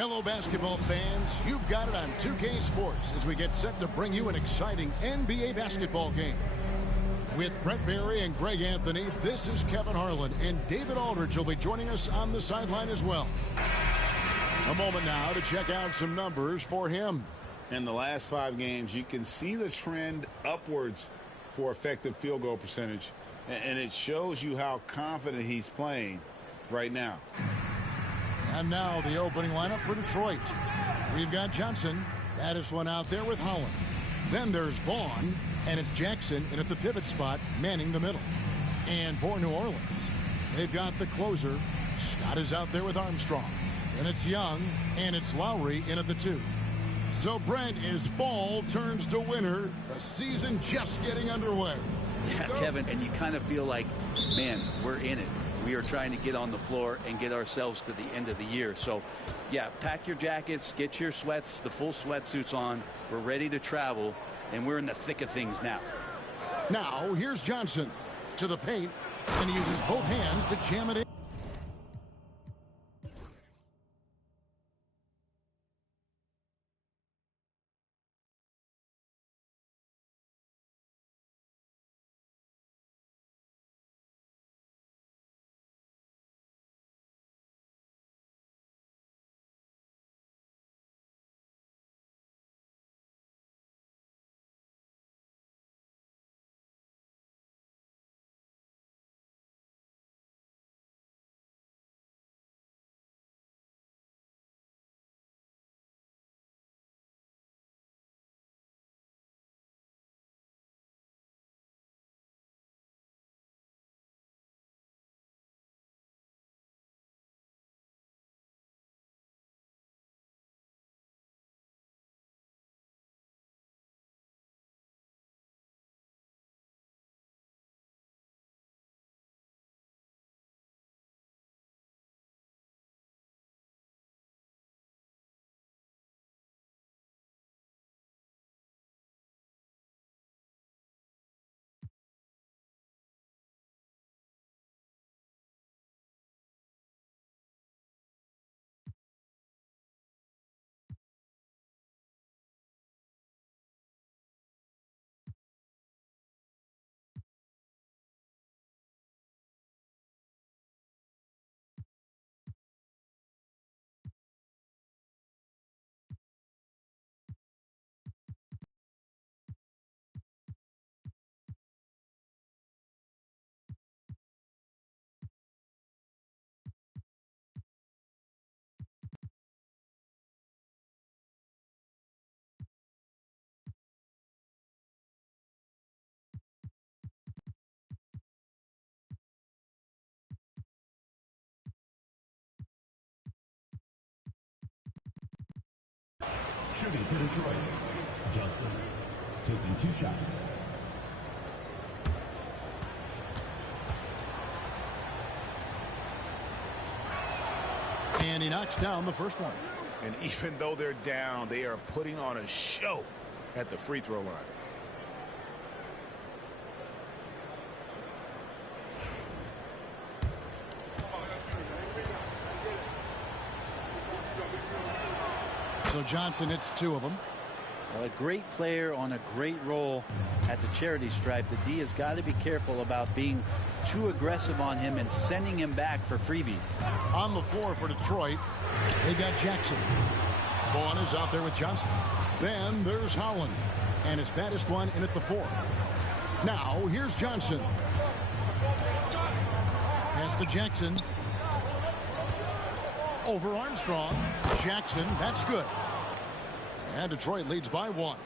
Hello, basketball fans. You've got it on 2K Sports as we get set to bring you an exciting NBA basketball game. With Brent Barry and Greg Anthony, this is Kevin Harlan, and David Aldridge will be joining us on the sideline as well. A moment now to check out some numbers for him. In the last 5 games, you can see the trend upwards for effective field goal percentage, and it shows you how confident he's playing right now. And now the opening lineup for Detroit. We've got Johnson. That is one out there with Holland. Then there's Vaughn, and it's Jackson in at the pivot spot, manning the middle. And for New Orleans, they've got the closer. Scott is out there with Armstrong. And it's Young, and it's Lowry in at the 2. So, Brent, as fall turns to winter, the season just getting underway. Yeah, Kevin, and you kind of feel like, man, we're in it. We are trying to get on the floor and get ourselves to the end of the year. So, yeah, pack your jackets, get your sweats, the full sweatsuits on. We're ready to travel, and we're in the thick of things now. Now, here's Johnson to the paint, and he uses both hands to jam it in. Shooting for Detroit, Johnson taking 2 shots. And he knocks down the first one. And even though they're down, they are putting on a show at the free throw line. So Johnson, it's 2 of them. Well, a great player on a great role at the charity stripe. The D has got to be careful about being too aggressive on him and sending him back for freebies. On the floor for Detroit, they got Jackson. Vaughn is out there with Johnson. Then there's Howland. And his baddest one in at the 4. Now, here's Johnson. Pass to Jackson. Over Armstrong. Jackson, that's good. And Detroit leads by 1.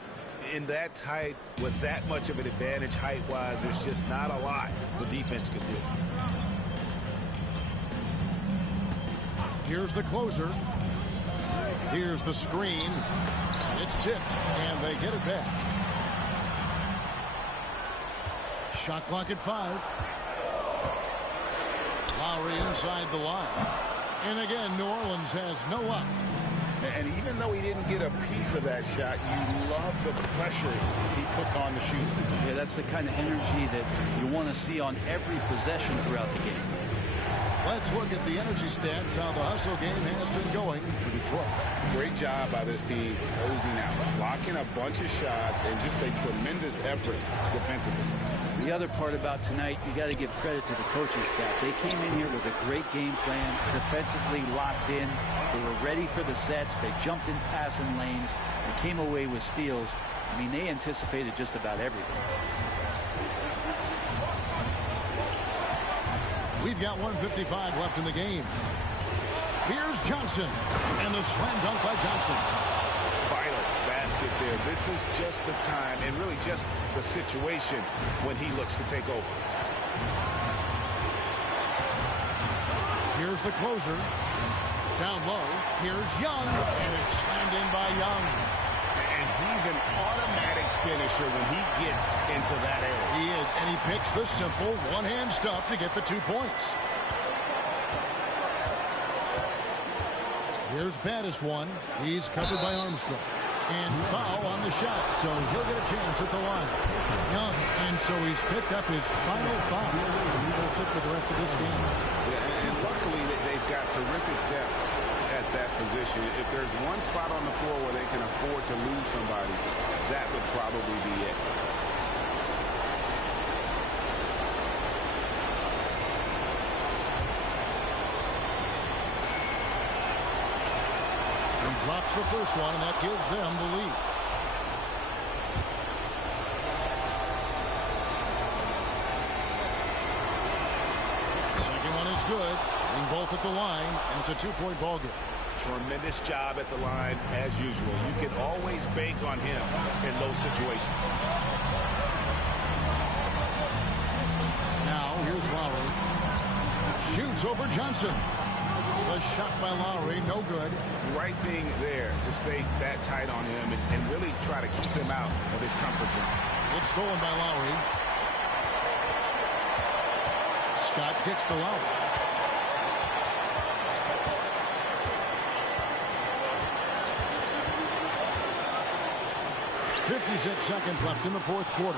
In that tight, with that much of an advantage height-wise, there's just not a lot the defense can do. Here's the closer. Here's the screen. It's tipped, and they get it back. Shot clock at 5. Lowry inside the line. And again, New Orleans has no luck. And even though he didn't get a piece of that shot, you love the pressure he puts on the shoes. Yeah, that's the kind of energy that you want to see on every possession throughout the game. Let's look at the energy stats, how the hustle game has been going for Detroit. Great job by this team closing out, blocking a bunch of shots, and just a tremendous effort defensively. The other part about tonight, you got to give credit to the coaching staff. They came in here with a great game plan, defensively locked in. They were ready for the sets. They jumped in passing lanes and came away with steals. I mean, they anticipated just about everything. We've got 1:55 left in the game. Here's Johnson, and the slam dunk by Johnson. Vital basket there. This is just the time and really just the situation when he looks to take over. Here's the closer. Down low. Here's Young, and it's slammed in by Young. And he's an automatic finisher when he gets into that area. He is, and he picks the simple one-hand stuff to get the 2 points. Here's Battis one. He's covered by Armstrong. And foul on the shot, so he'll get a chance at the line. Young, and so he's picked up his final foul. He will sit for the rest of this game. Yeah, and luckily they've got terrific depth at that position. If there's one spot on the floor where they can afford to lose somebody, that would probably be it. He drops the first one, and that gives them the lead. Second one is good. And both at the line, and it's a 2-point ball game. Tremendous job at the line, as usual. You can always bank on him in those situations. Now, here's Lowry. Shoots over Johnson. The shot by Lowry, no good. Right thing there to stay that tight on him and really try to keep him out of his comfort zone. It's stolen by Lowry. Scott kicks to Lowry. 56 seconds left in the fourth quarter.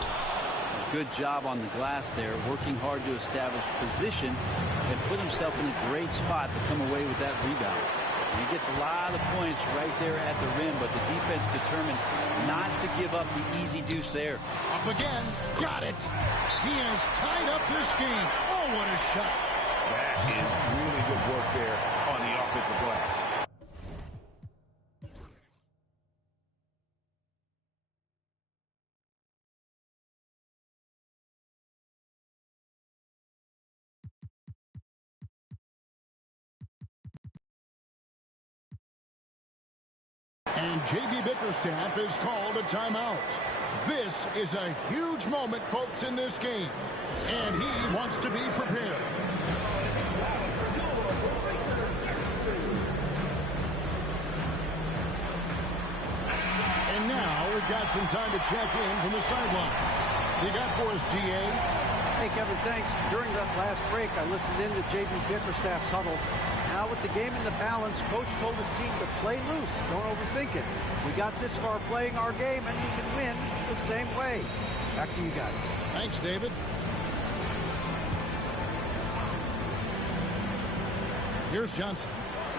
Good job on the glass there, working hard to establish position and put himself in a great spot to come away with that rebound. And he gets a lot of points right there at the rim, but the defense determined not to give up the easy deuce there. Up again. Got it. He has tied up this game. Oh, what a shot. That is really good work there on the offensive glass. And J.B. Bickerstaff has called a timeout. This is a huge moment, folks, in this game. And he wants to be prepared. And now we've got some time to check in from the sideline. You got for us, G.A.? Hey, Kevin, thanks. During that last break, I listened in to J.B. Bickerstaff's huddle. Now with the game in the balance, Coach told his team to play loose. Don't overthink it. We got this far playing our game, and we can win the same way. Back to you guys. Thanks, David. Here's Johnson.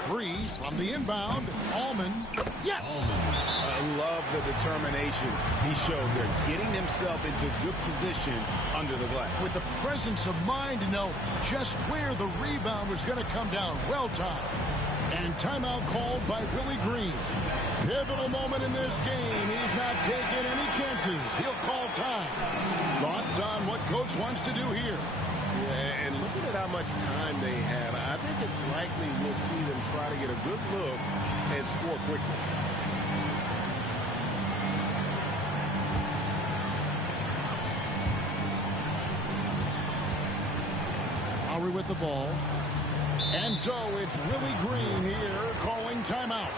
3 from the inbound. Allman. Yes! I love the determination he showed there, getting himself into good position under the glass. With the presence of mind to know just where the rebound was going to come down. Well timed. And timeout called by Willie Green. Pivotal moment in this game. He's not taking any chances. He'll call time. Thoughts on what Coach wants to do here? Yeah, and looking at how much time they have, I think it's likely we'll see them try to get a good look and score quickly. Lowry with the ball. And so it's Willie Green here calling timeout.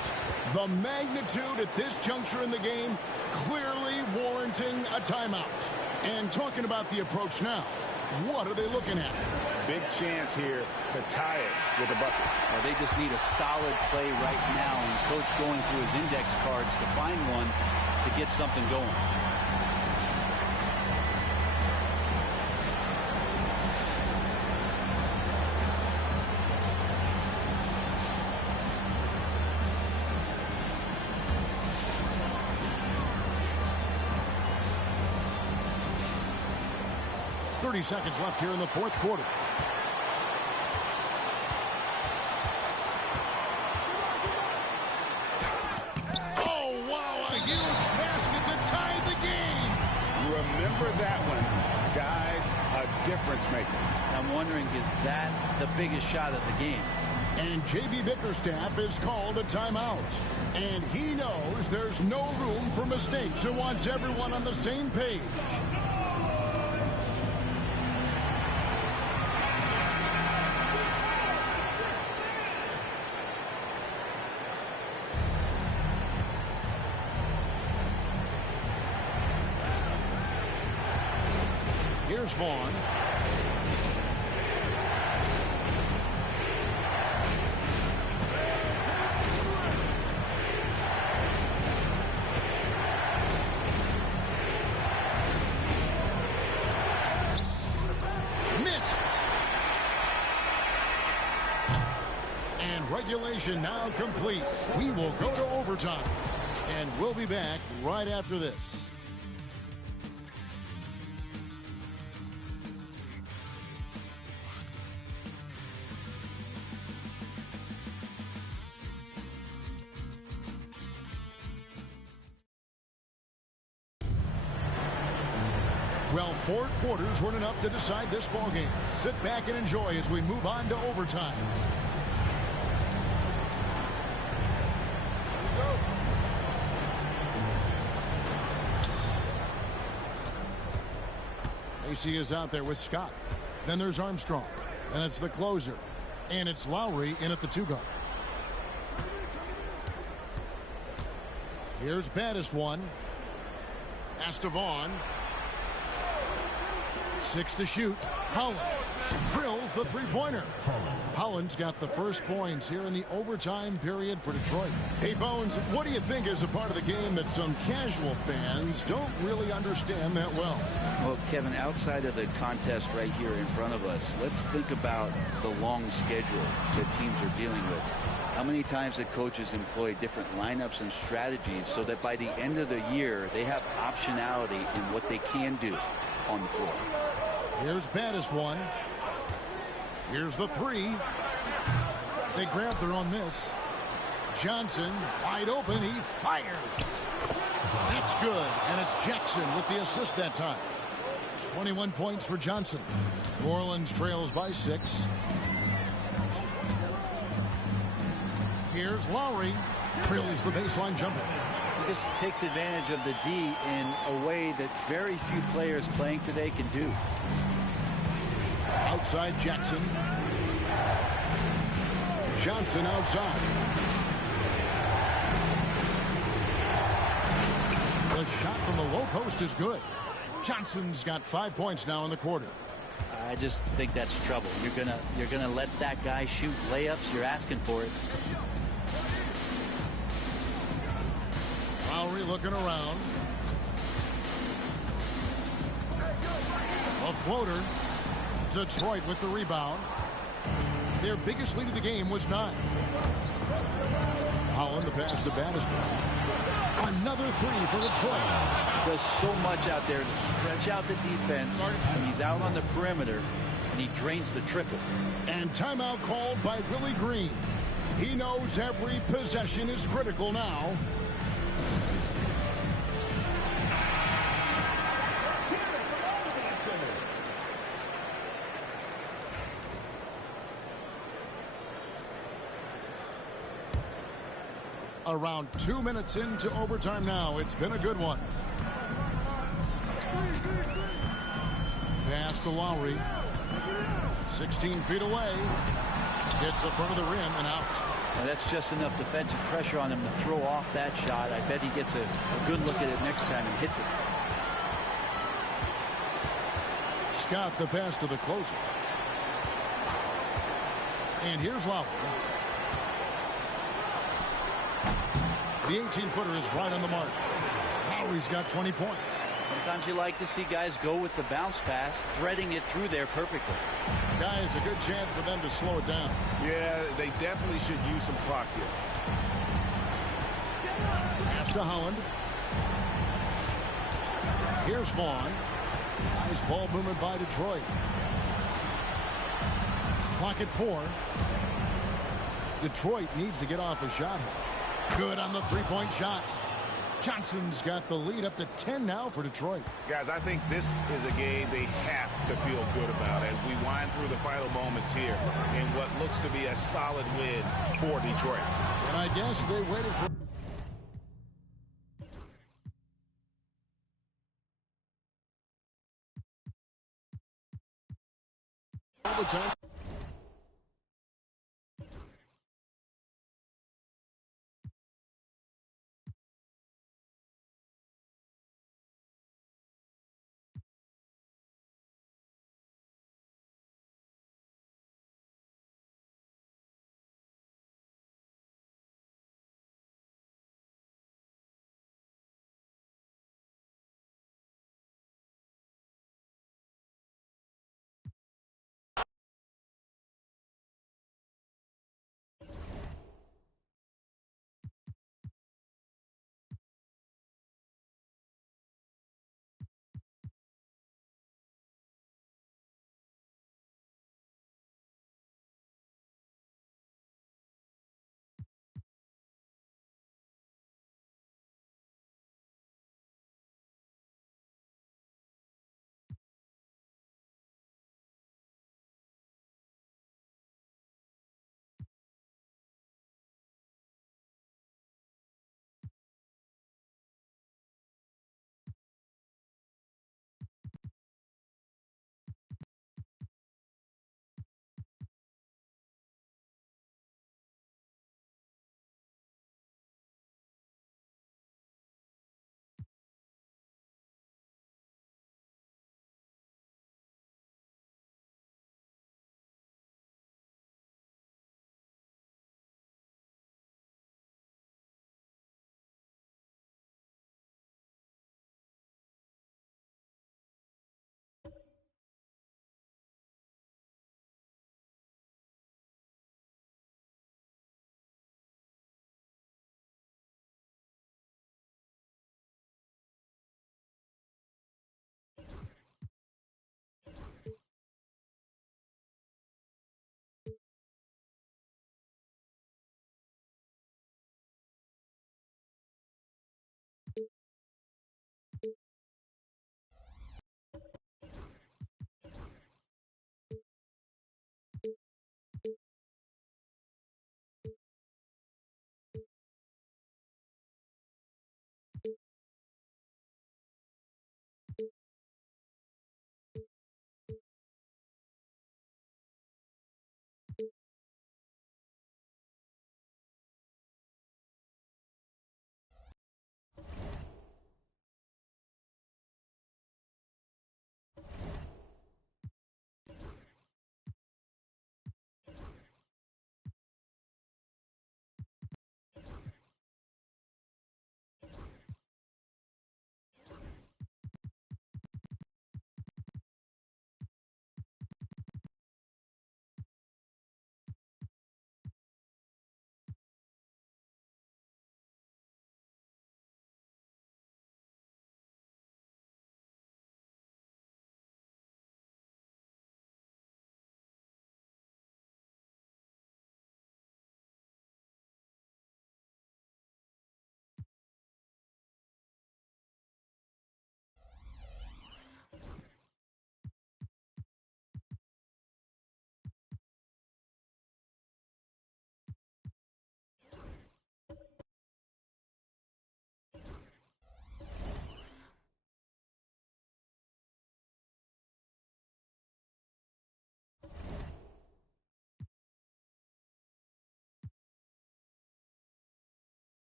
The magnitude at this juncture in the game clearly warranting a timeout. And talking about the approach now, what are they looking at? Big chance here to tie it with a bucket. Well, they just need a solid play right now, and Coach going through his index cards to find one to get something going. 30 seconds left here in the fourth quarter. Oh, wow, a huge basket to tie the game. Remember that one, guys, a difference maker. I'm wondering, is that the biggest shot of the game? And J.B. Bickerstaff is called a timeout. And he knows there's no room for mistakes and wants everyone on the same page. Here's Vaughn. Missed. And regulation now complete. We will go to overtime. And we'll be back right after this. Well, 4 quarters weren't enough to decide this ballgame. Sit back and enjoy as we move on to overtime. Macy is out there with Scott. Then there's Armstrong. And it's the closer. And it's Lowry in at the 2-guard. Here's baddest one. Pass to Vaughn. 6 to shoot. Holland drills the three-pointer. Holland's got the first points here in the overtime period for Detroit. Hey, Bones, what do you think is a part of the game that some casual fans don't really understand that well? Well, Kevin, outside of the contest right here in front of us, let's think about the long schedule that teams are dealing with. How many times the coaches employ different lineups and strategies so that by the end of the year, they have optionality in what they can do on the floor. Here's baddest one. Here's the 3. They grab their own miss. Johnson wide open. He fires. That's good. And it's Jackson with the assist that time. 21 points for Johnson. New Orleans trails by 6. Here's Lowry. Drills the baseline jumper. He just takes advantage of the D in a way that very few players playing today can do. Outside Jackson. Johnson outside. The shot from the low post is good. Johnson's got 5 points now in the quarter. I just think that's trouble. You're gonna let that guy shoot layups. You're asking for it. Lowry looking around. A floater. Detroit with the rebound. Their biggest lead of the game was 9. Holland the pass to Bannister. Another 3 for Detroit. Does so much out there to stretch out the defense. And he's out on the perimeter, and he drains the triple. And timeout called by Willie Green. He knows every possession is critical now. Around 2 minutes into overtime now. It's been a good one. Pass to Lowry. 16 feet away. Hits the front of the rim and out. Now that's just enough defensive pressure on him to throw off that shot. I bet he gets a good look at it next time and hits it. Scott the pass to the closer. And here's Lowry. The 18-footer is right on the mark. Lowry's got 20 points. Sometimes you like to see guys go with the bounce pass, threading it through there perfectly. Guys, a good chance for them to slow it down. Yeah, they definitely should use some clock here. Pass to Holland. Here's Vaughn. Nice ball movement by Detroit. Clock at 4. Detroit needs to get off a shot here. Good on the three-point shot. Johnson's got the lead up to 10 now for Detroit. Guys, I think this is a game they have to feel good about as we wind through the final moments here in what looks to be a solid win for Detroit. And I guess they waited for overtime.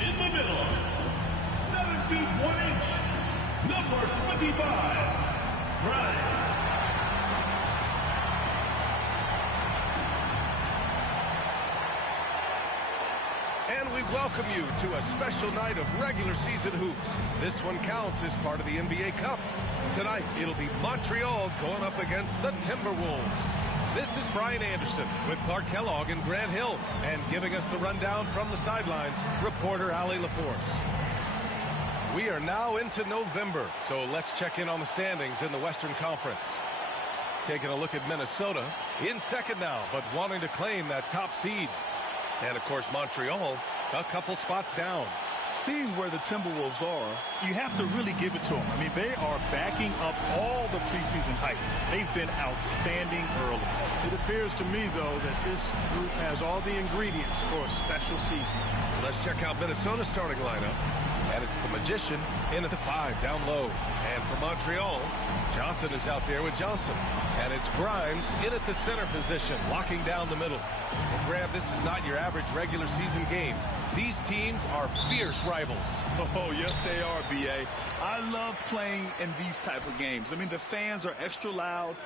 In the middle, 7 feet 1 inch, number 25, Grimes. And we welcome you to a special night of regular season hoops. This one counts as part of the NBA Cup. Tonight, it'll be Montreal going up against the Timberwolves. This is Brian Anderson with Clark Kellogg and Grant Hill. And giving us the rundown from the sidelines, reporter Allie LaForce. We are now into November, so let's check in on the standings in the Western Conference. Taking a look at Minnesota, in second now, but wanting to claim that top seed. And, of course, Montreal, a couple spots down. Seeing where the Timberwolves are, you have to really give it to them. I mean, they are backing up all the preseason hype. They've been outstanding early. It appears to me, though, that this group has all the ingredients for a special season. Let's check out Minnesota's starting lineup. And it's the Magician in at the 5 down low. And for Montreal, Johnson is out there with Johnson. And it's Grimes in at the center position, locking down the middle. Well, Grant, this is not your average regular season game. These teams are fierce rivals. Oh, yes, they are, B.A. I love playing in these type of games. I mean, the fans are extra loud.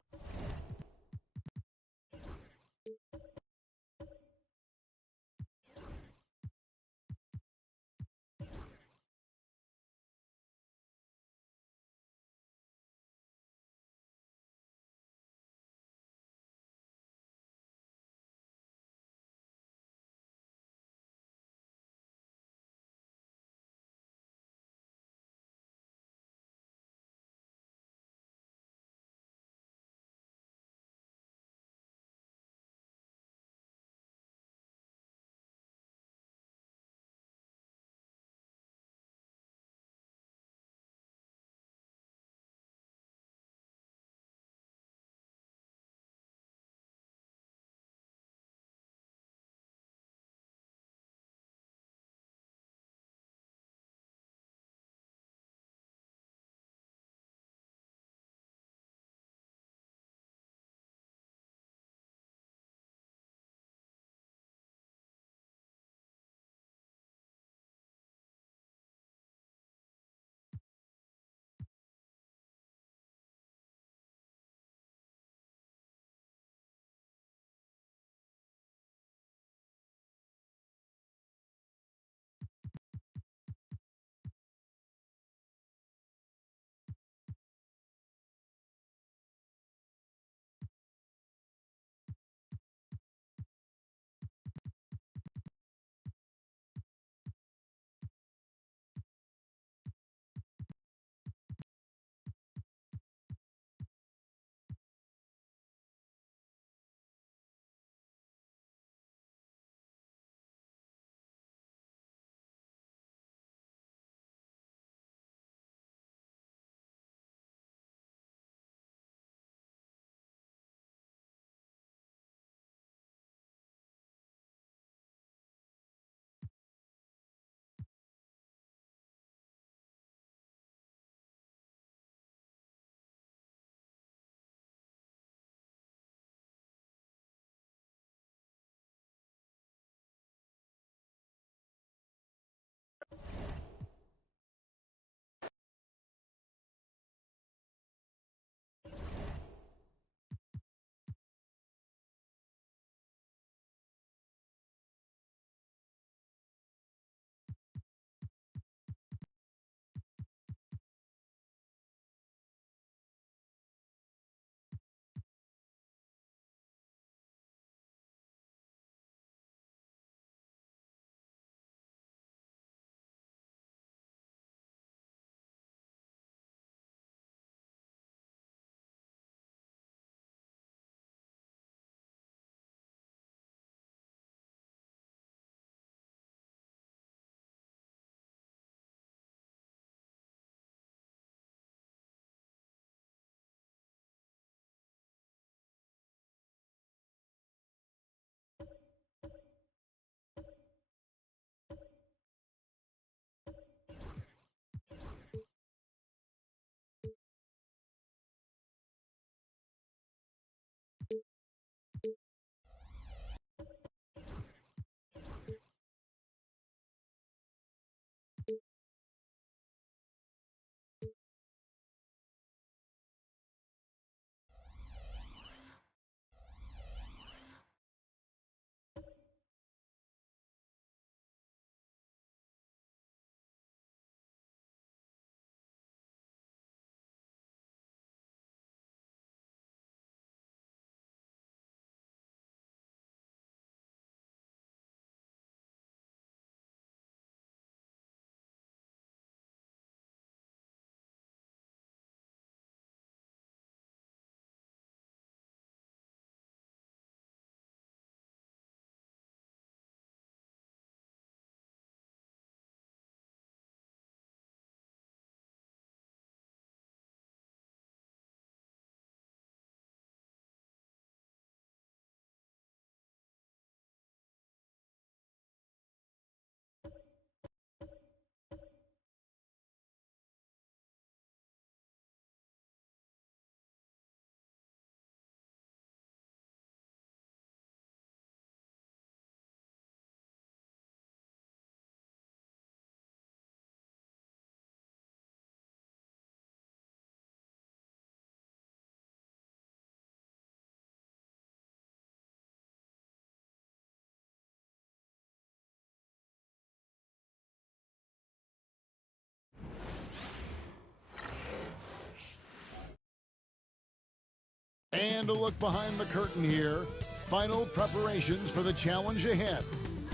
And a look behind the curtain here. Final preparations for the challenge ahead.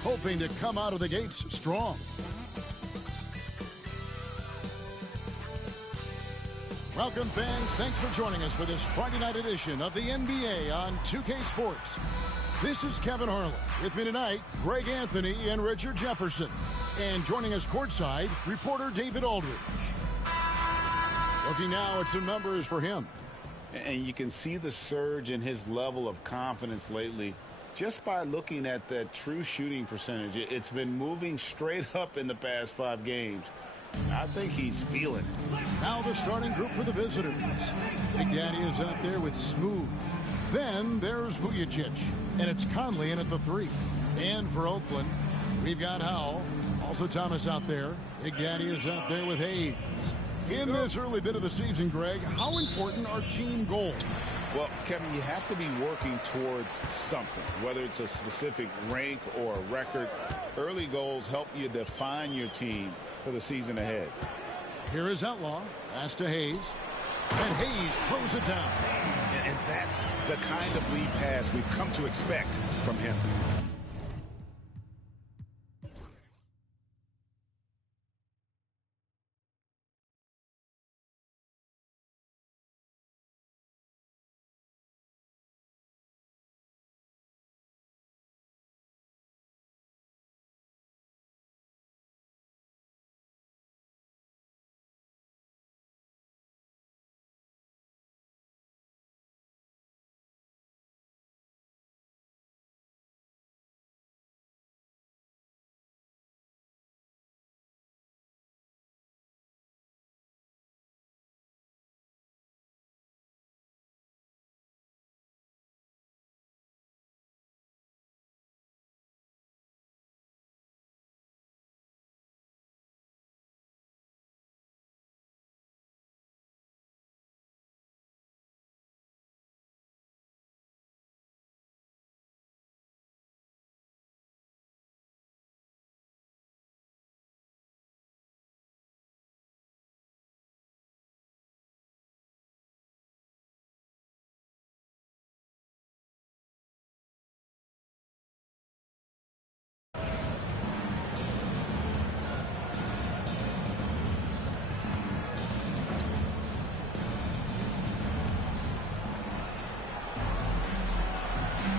Hoping to come out of the gates strong. Welcome, fans. Thanks for joining us for this Friday night edition of the NBA on 2K Sports. This is Kevin Harlan. With me tonight, Greg Anthony and Richard Jefferson. And joining us courtside, reporter David Aldridge. Looking now at some numbers for him. And you can see the surge in his level of confidence lately just by looking at that true shooting percentage. It's been moving straight up in the past 5 games. I think he's feeling it. Now the starting group for the visitors. Big Daddy is out there with Smooth. Then there's Vujacic. And it's Conley in at the 3. And for Oakland, we've got Howell. Also Thomas out there. Big Daddy is out there with Hayes. In this early bit of the season, Greg, how important are team goals? Well, Kevin, you have to be working towards something, whether it's a specific rank or a record. Early goals help you define your team for the season ahead. Here is Outlaw. Pass to Hayes. And Hayes throws it down. And that's the kind of lead pass we've come to expect from him.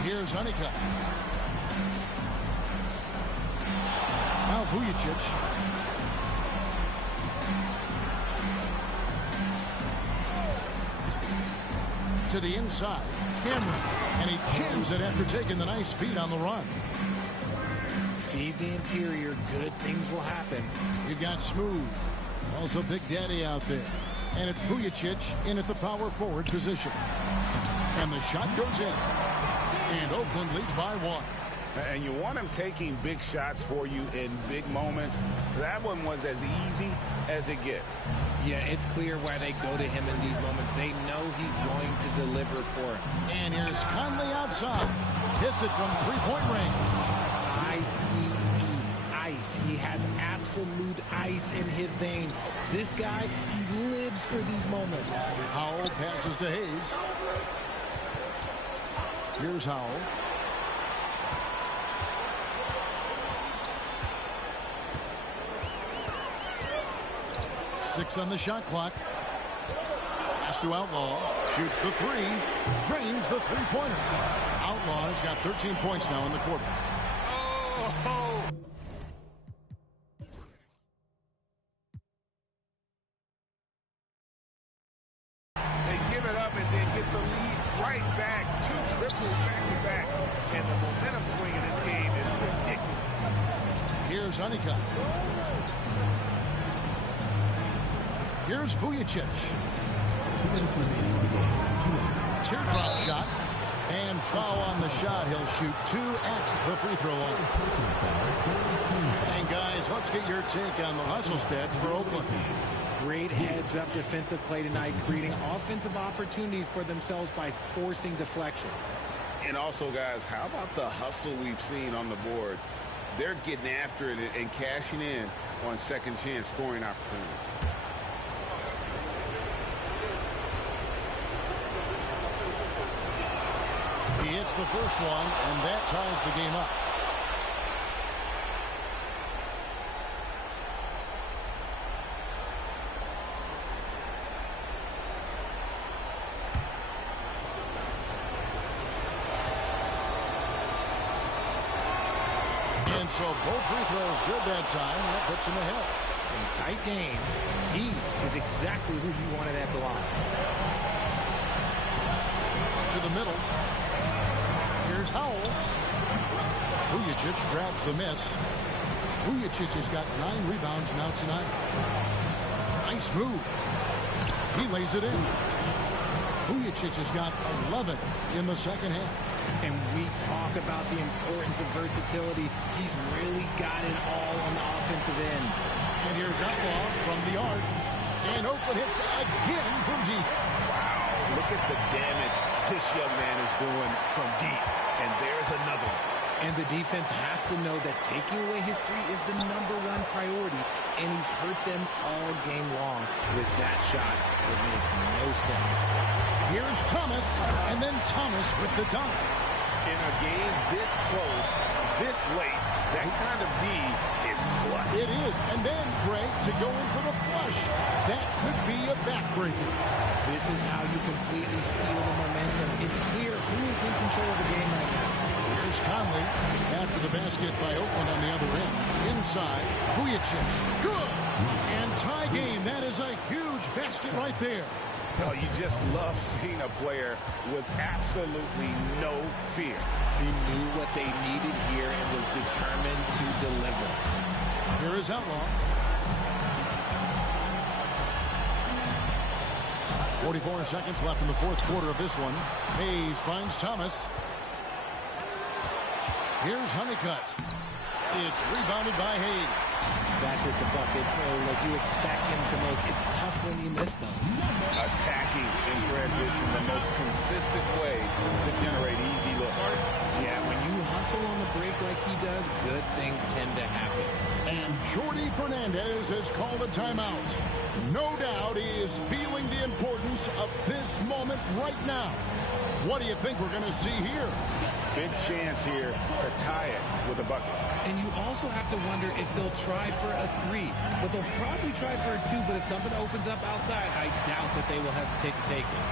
Here's Honeycutt. Now Vujacic. To the inside. Cameron. And he jams it after taking the nice feed on the run. Feed the interior. Good things will happen. You've got Smooth. Also Big Daddy out there. And it's Vujacic in at the power forward position. And the shot goes in. And Oakland leads by 1. And you want him taking big shots for you in big moments. That one was as easy as it gets. Yeah, it's clear why they go to him in these moments. They know he's going to deliver for them. And here's Conley outside. Hits it from three-point range. ICE. Ice. He has absolute ice in his veins. This guy, he lives for these moments. Howell passes to Hayes. Here's Howell. Six on the shot clock. Pass to Outlaw. Shoots the 3. Drains the three-pointer. Outlaw has got 13 points now in the quarter. Oh! They give it up and then get the lead right back. 2 triples back-to-back. And the momentum swing in this game is ridiculous. Here's Honeycutt. Here's Vujacic. 2 minutes remaining in the game. 2 minutes. Teardrop shot. And foul on the shot. He'll shoot 2 at the free throw line. And guys, let's get your take on the hustle stats for Oakland. Great heads-up defensive play tonight, creating offensive opportunities for themselves by forcing deflections. And also, guys, how about the hustle we've seen on the boards? They're getting after it and cashing in on second chance scoring opportunities. gets the first one, and that ties the game up. And so both free throws good that time, and that puts him ahead. In a tight game, he is exactly who you wanted at the line. To the middle. Here's Howell. Vujicic grabs the miss. Vujicic has got 9 rebounds now tonight. Nice move. He lays it in. Vujicic has got 11 in the second half. And we talk about the importance of versatility. He's really got it all on the offensive end. And here's Outlaw from the arc. And Oakland hits again from deep. Wow, look at the damage this young man is doing from deep. And there's another one. And the defense has to know that taking away his three is the #1 priority. And he's hurt them all game long with that shot. It makes no sense. Here's Thomas, and then Thomas with the dunk. In a game this close, this late, that kind of D is clutch. It is. And then, Greg, to go in for the flush. That could be a backbreaker. This is how you completely steal the momentum. It's clear who is in control of the game right now. Here's Conley after the basket by Oakland on the other end. Inside, Vujicic. Good. And tie game. That is a huge basket right there. Oh, you just love seeing a player with absolutely no fear. He knew what they needed here and was determined to deliver. Here is Outlaw. 44 seconds left in the fourth quarter of this one. Hayes finds Thomas. Here's Honeycutt. It's rebounded by Hayes. That's just a bucket like you expect him to make. It's tough when you miss them. Attacking in transition, the most consistent way to generate easy looks. Yeah, when you hustle on the break like he does, good things tend to happen. And Jordi Fernandez has called a timeout. No doubt he is feeling the importance of this moment right now. What do you think we're going to see here? Big chance here to tie it with a bucket. And you also have to wonder if they'll try for a 3. But they'll probably try for a 2. But if something opens up outside, I doubt that they will hesitate to take it.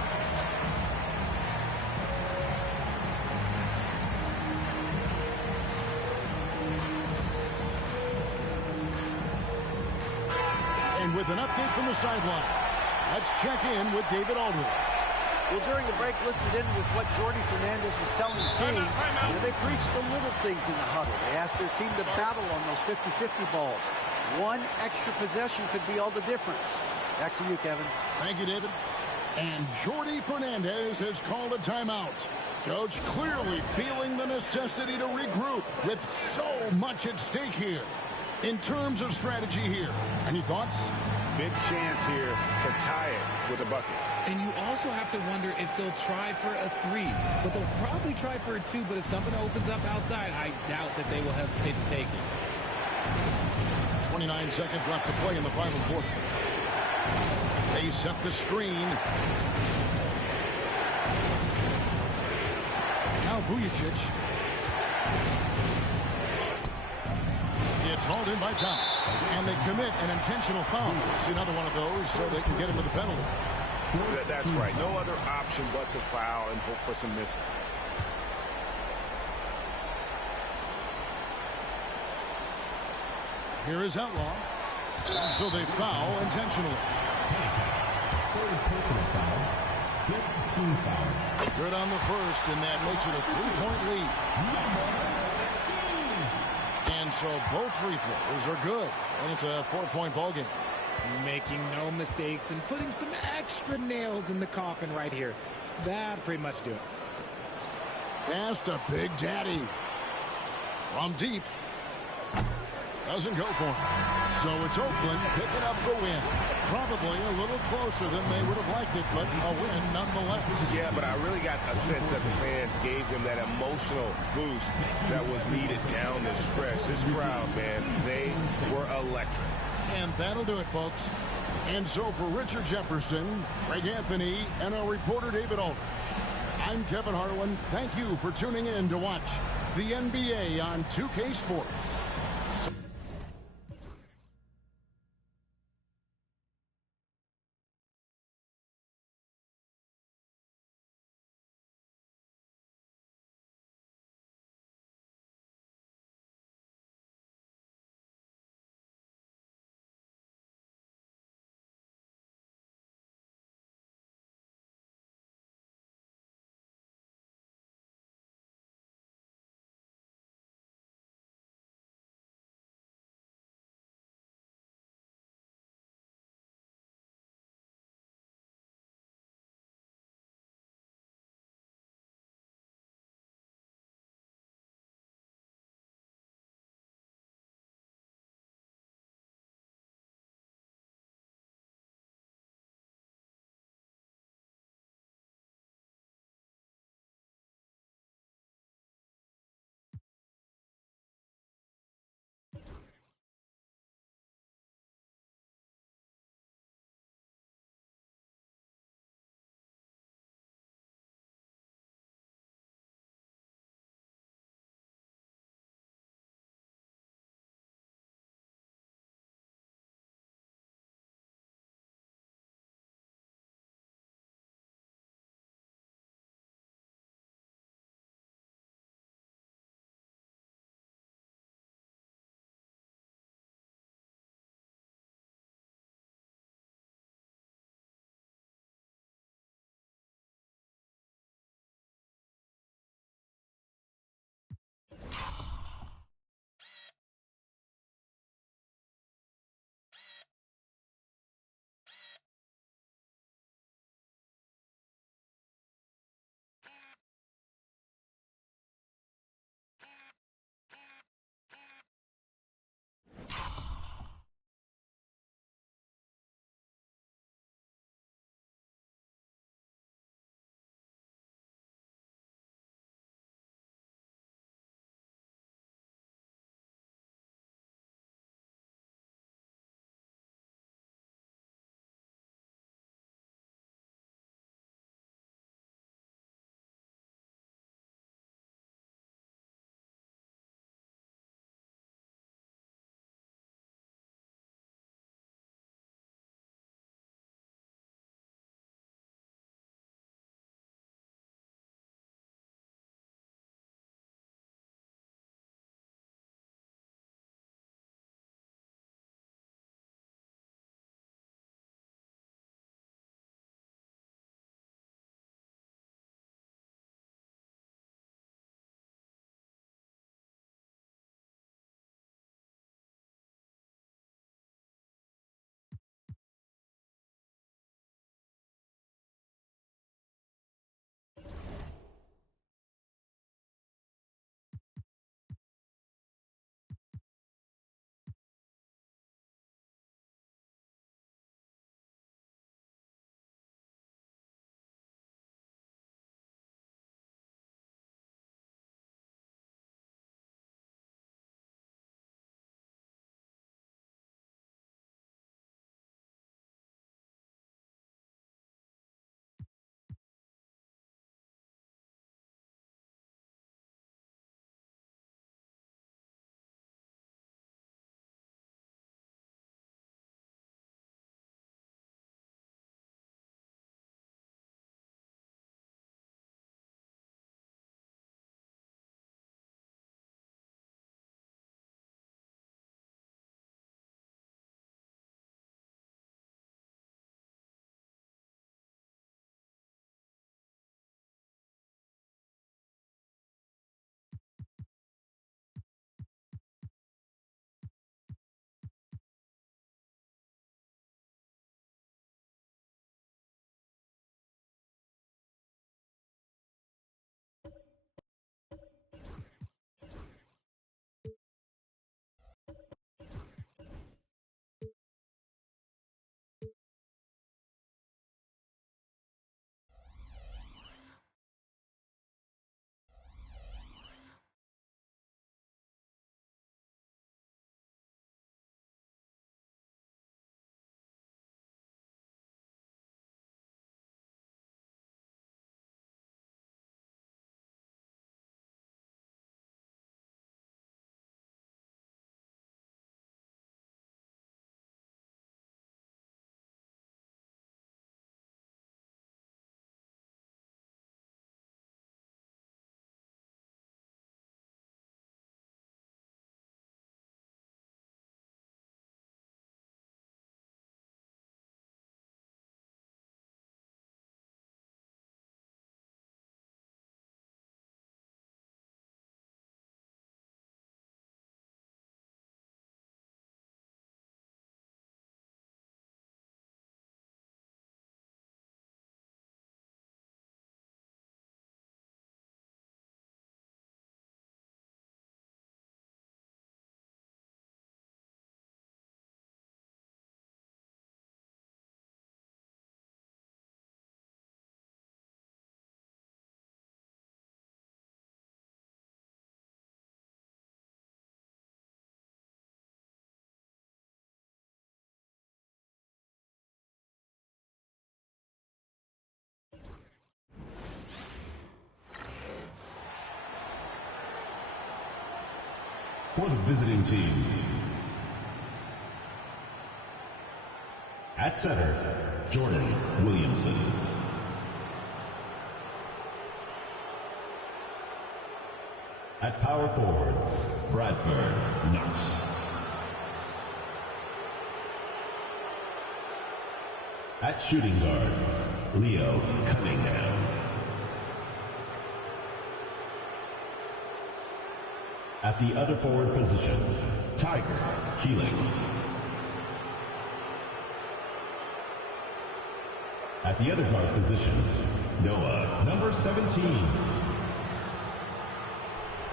And with an update from the sideline, let's check in with David Aldridge. Well, during the break, listened in with what Jordi Fernandez was telling the team. They preached the little things in the huddle. They asked their team to battle on those 50-50 balls. One extra possession could be all the difference. Back to you, Kevin. Thank you, David. And Jordi Fernandez has called a timeout. Coach clearly feeling the necessity to regroup with so much at stake here. In terms of strategy here, any thoughts? Big chance here to tie it with a bucket. And you also have to wonder if they'll try for a 3. But they'll probably try for a 2. But if something opens up outside, I doubt that they will hesitate to take it. 29 seconds left to play in the final quarter. They set the screen. Now Vujicic. It's hauled in by Thomas. And they commit an intentional foul. It's another one of those so they can get him to the penalty. That's right. No other option but to foul and hope for some misses. Here is Outlaw. So they foul intentionally. Third personal foul. Fifth team foul. Good on the first, and that makes it a 3-point lead. And so both free throws are good, and it's a 4-point ball game. Making no mistakes and putting some extra nails in the coffin right here. That'd pretty much do it. Pass to Big Daddy. From deep. Doesn't go for him. So it's Oakland picking up the win. Probably a little closer than they would have liked it, but a win nonetheless. Yeah, but I really got a sense that the fans gave them that emotional boost that was needed down this stretch. This crowd, man, they were electric. And that'll do it, folks. And so for Richard Jefferson, Greg Anthony, and our reporter David Aldridge, I'm Kevin Harlan. Thank you for tuning in to watch the NBA on 2K Sports. for the visiting team. At center, Jordan Williamson. At power forward, Bradford Knox. At shooting guard, Leo Cunningham. At the other forward position, Tiger Keeling. At the other guard position, Noah, number 17.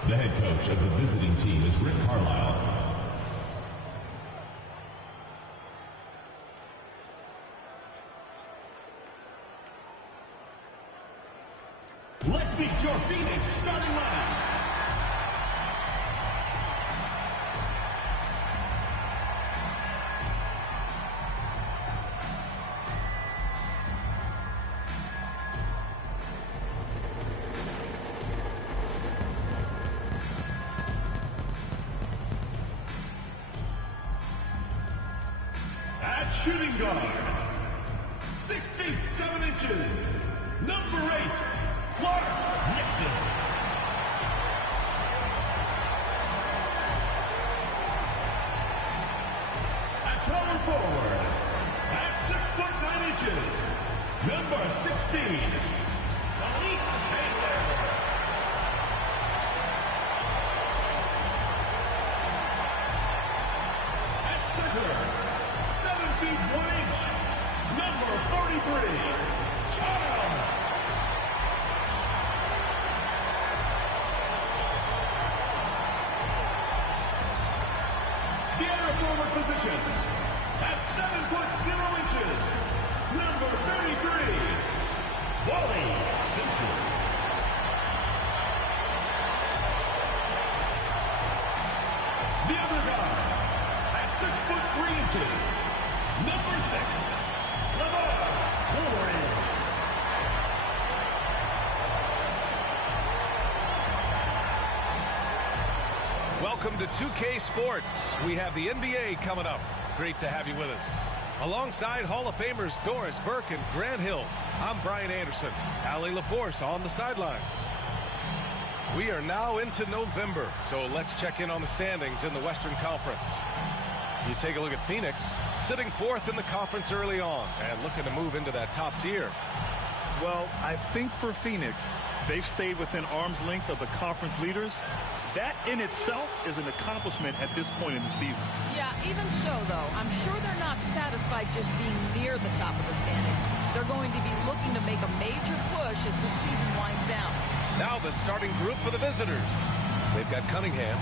The head coach of the visiting team is Rick Carlisle. Let's meet your Phoenix starting lineup. At shooting guard, 6 feet 7 inches, number 8, Clark Nixon. At power forward, at 6 foot 9 inches, number 16, Malik Taylor. At center, 7 feet 1 inch, number 43, Charles. The other forward position, at 7 foot 0 inches, number 33, Wally Simpson. The other guy, at 6 foot 3 inches, number 6, Lamar Woolridge. Welcome to 2K Sports. We have the NBA coming up. Great to have you with us. Alongside Hall of Famers Doris Burke and Grant Hill, I'm Brian Anderson. Allie LaForce on the sidelines. We are now into November, so let's check in on the standings in the Western Conference. You take a look at Phoenix, sitting 4th in the conference early on and looking to move into that top tier. Well, I think for Phoenix, they've stayed within arm's length of the conference leaders. That in itself is an accomplishment at this point in the season. Yeah, even so, though, I'm sure they're not satisfied just being near the top of the standings. They're going to be looking to make a major push as the season winds down. Now the starting group for the visitors. They've got Cunningham,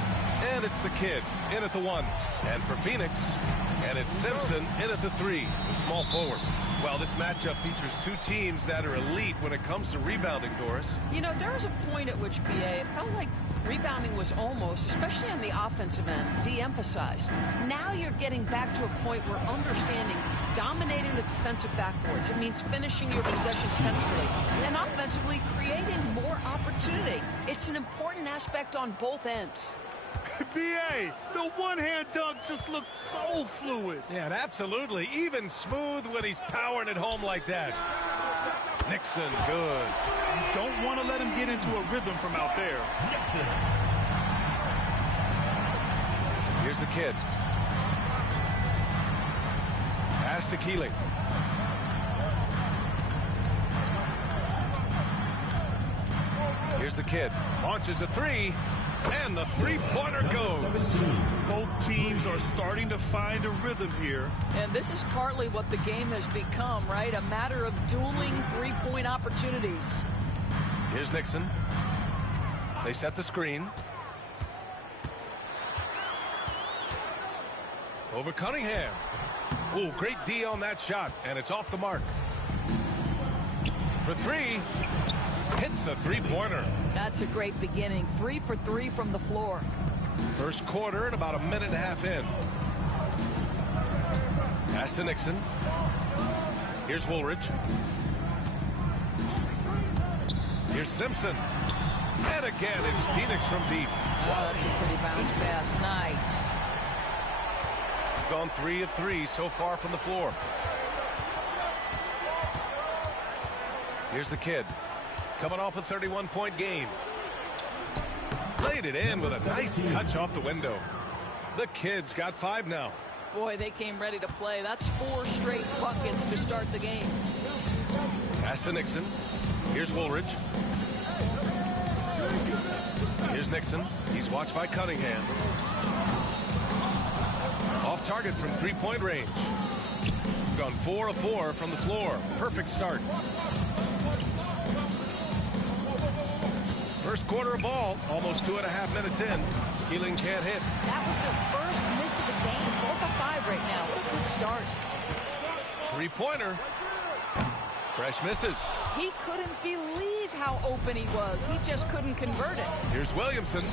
and it's the kid in at the 1. And for Phoenix, and it's Simpson in at the 3, the small forward. Well, this matchup features two teams that are elite when it comes to rebounding, Doris. You know, there was a point at which, BA, it felt like rebounding was almost, especially on the offensive end, de-emphasized. Now you're getting back to a point where understanding dominating the defensive backboards. It means finishing your possession defensively and offensively creating more opportunity. It's an important aspect on both ends. BA, the one-hand dunk just looks so fluid. Yeah, and absolutely. Even smooth when he's powering it home like that. Nixon, good. You don't want to let him get into a rhythm from out there. Nixon. Here's the kid. Pass to Keeling. Here's the kid. Launches a 3. And the three-pointer goes. Both teams are starting to find a rhythm here. And this is partly what the game has become, right? A matter of dueling three-point opportunities. Here's Nixon. They set the screen. Over Cunningham. Ooh, great D on that shot, and it's off the mark. For 3. Hits a three-pointer. That's a great beginning. 3 for 3 from the floor. First quarter and about a minute and a half in. Pass to Nixon. Here's Woolridge. Here's Simpson. And again, it's Phoenix from deep. Oh, that's a pretty bounce pass. Nice. Gone 3 of 3 so far from the floor. Here's the kid. Coming off a 31-point game. Laid it in with a nice touch off the window. The kid's got 5 now. Boy, they came ready to play. That's 4 straight buckets to start the game. Pass to Nixon. Here's Woolridge. Here's Nixon. He's watched by Cunningham. Off target from 3-point range. Gone 4 of 4 from the floor. Perfect start. First quarter of ball, almost 2.5 minutes in. Keeling can't hit. That was their first miss of the game. 4 for 5 right now. What a good start. 3-pointer. Fresh misses. He couldn't believe how open he was. He just couldn't convert it. Here's Williamson.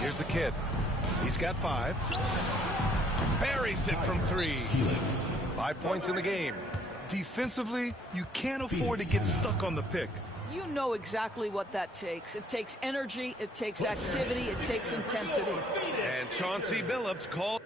Here's the kid. He's got 5. Buries it from 3. 5 points in the game. Defensively, you can't afford to get stuck on the pick. You know exactly what that takes. It takes energy, it takes activity, it takes intensity. And Chauncey Billups called.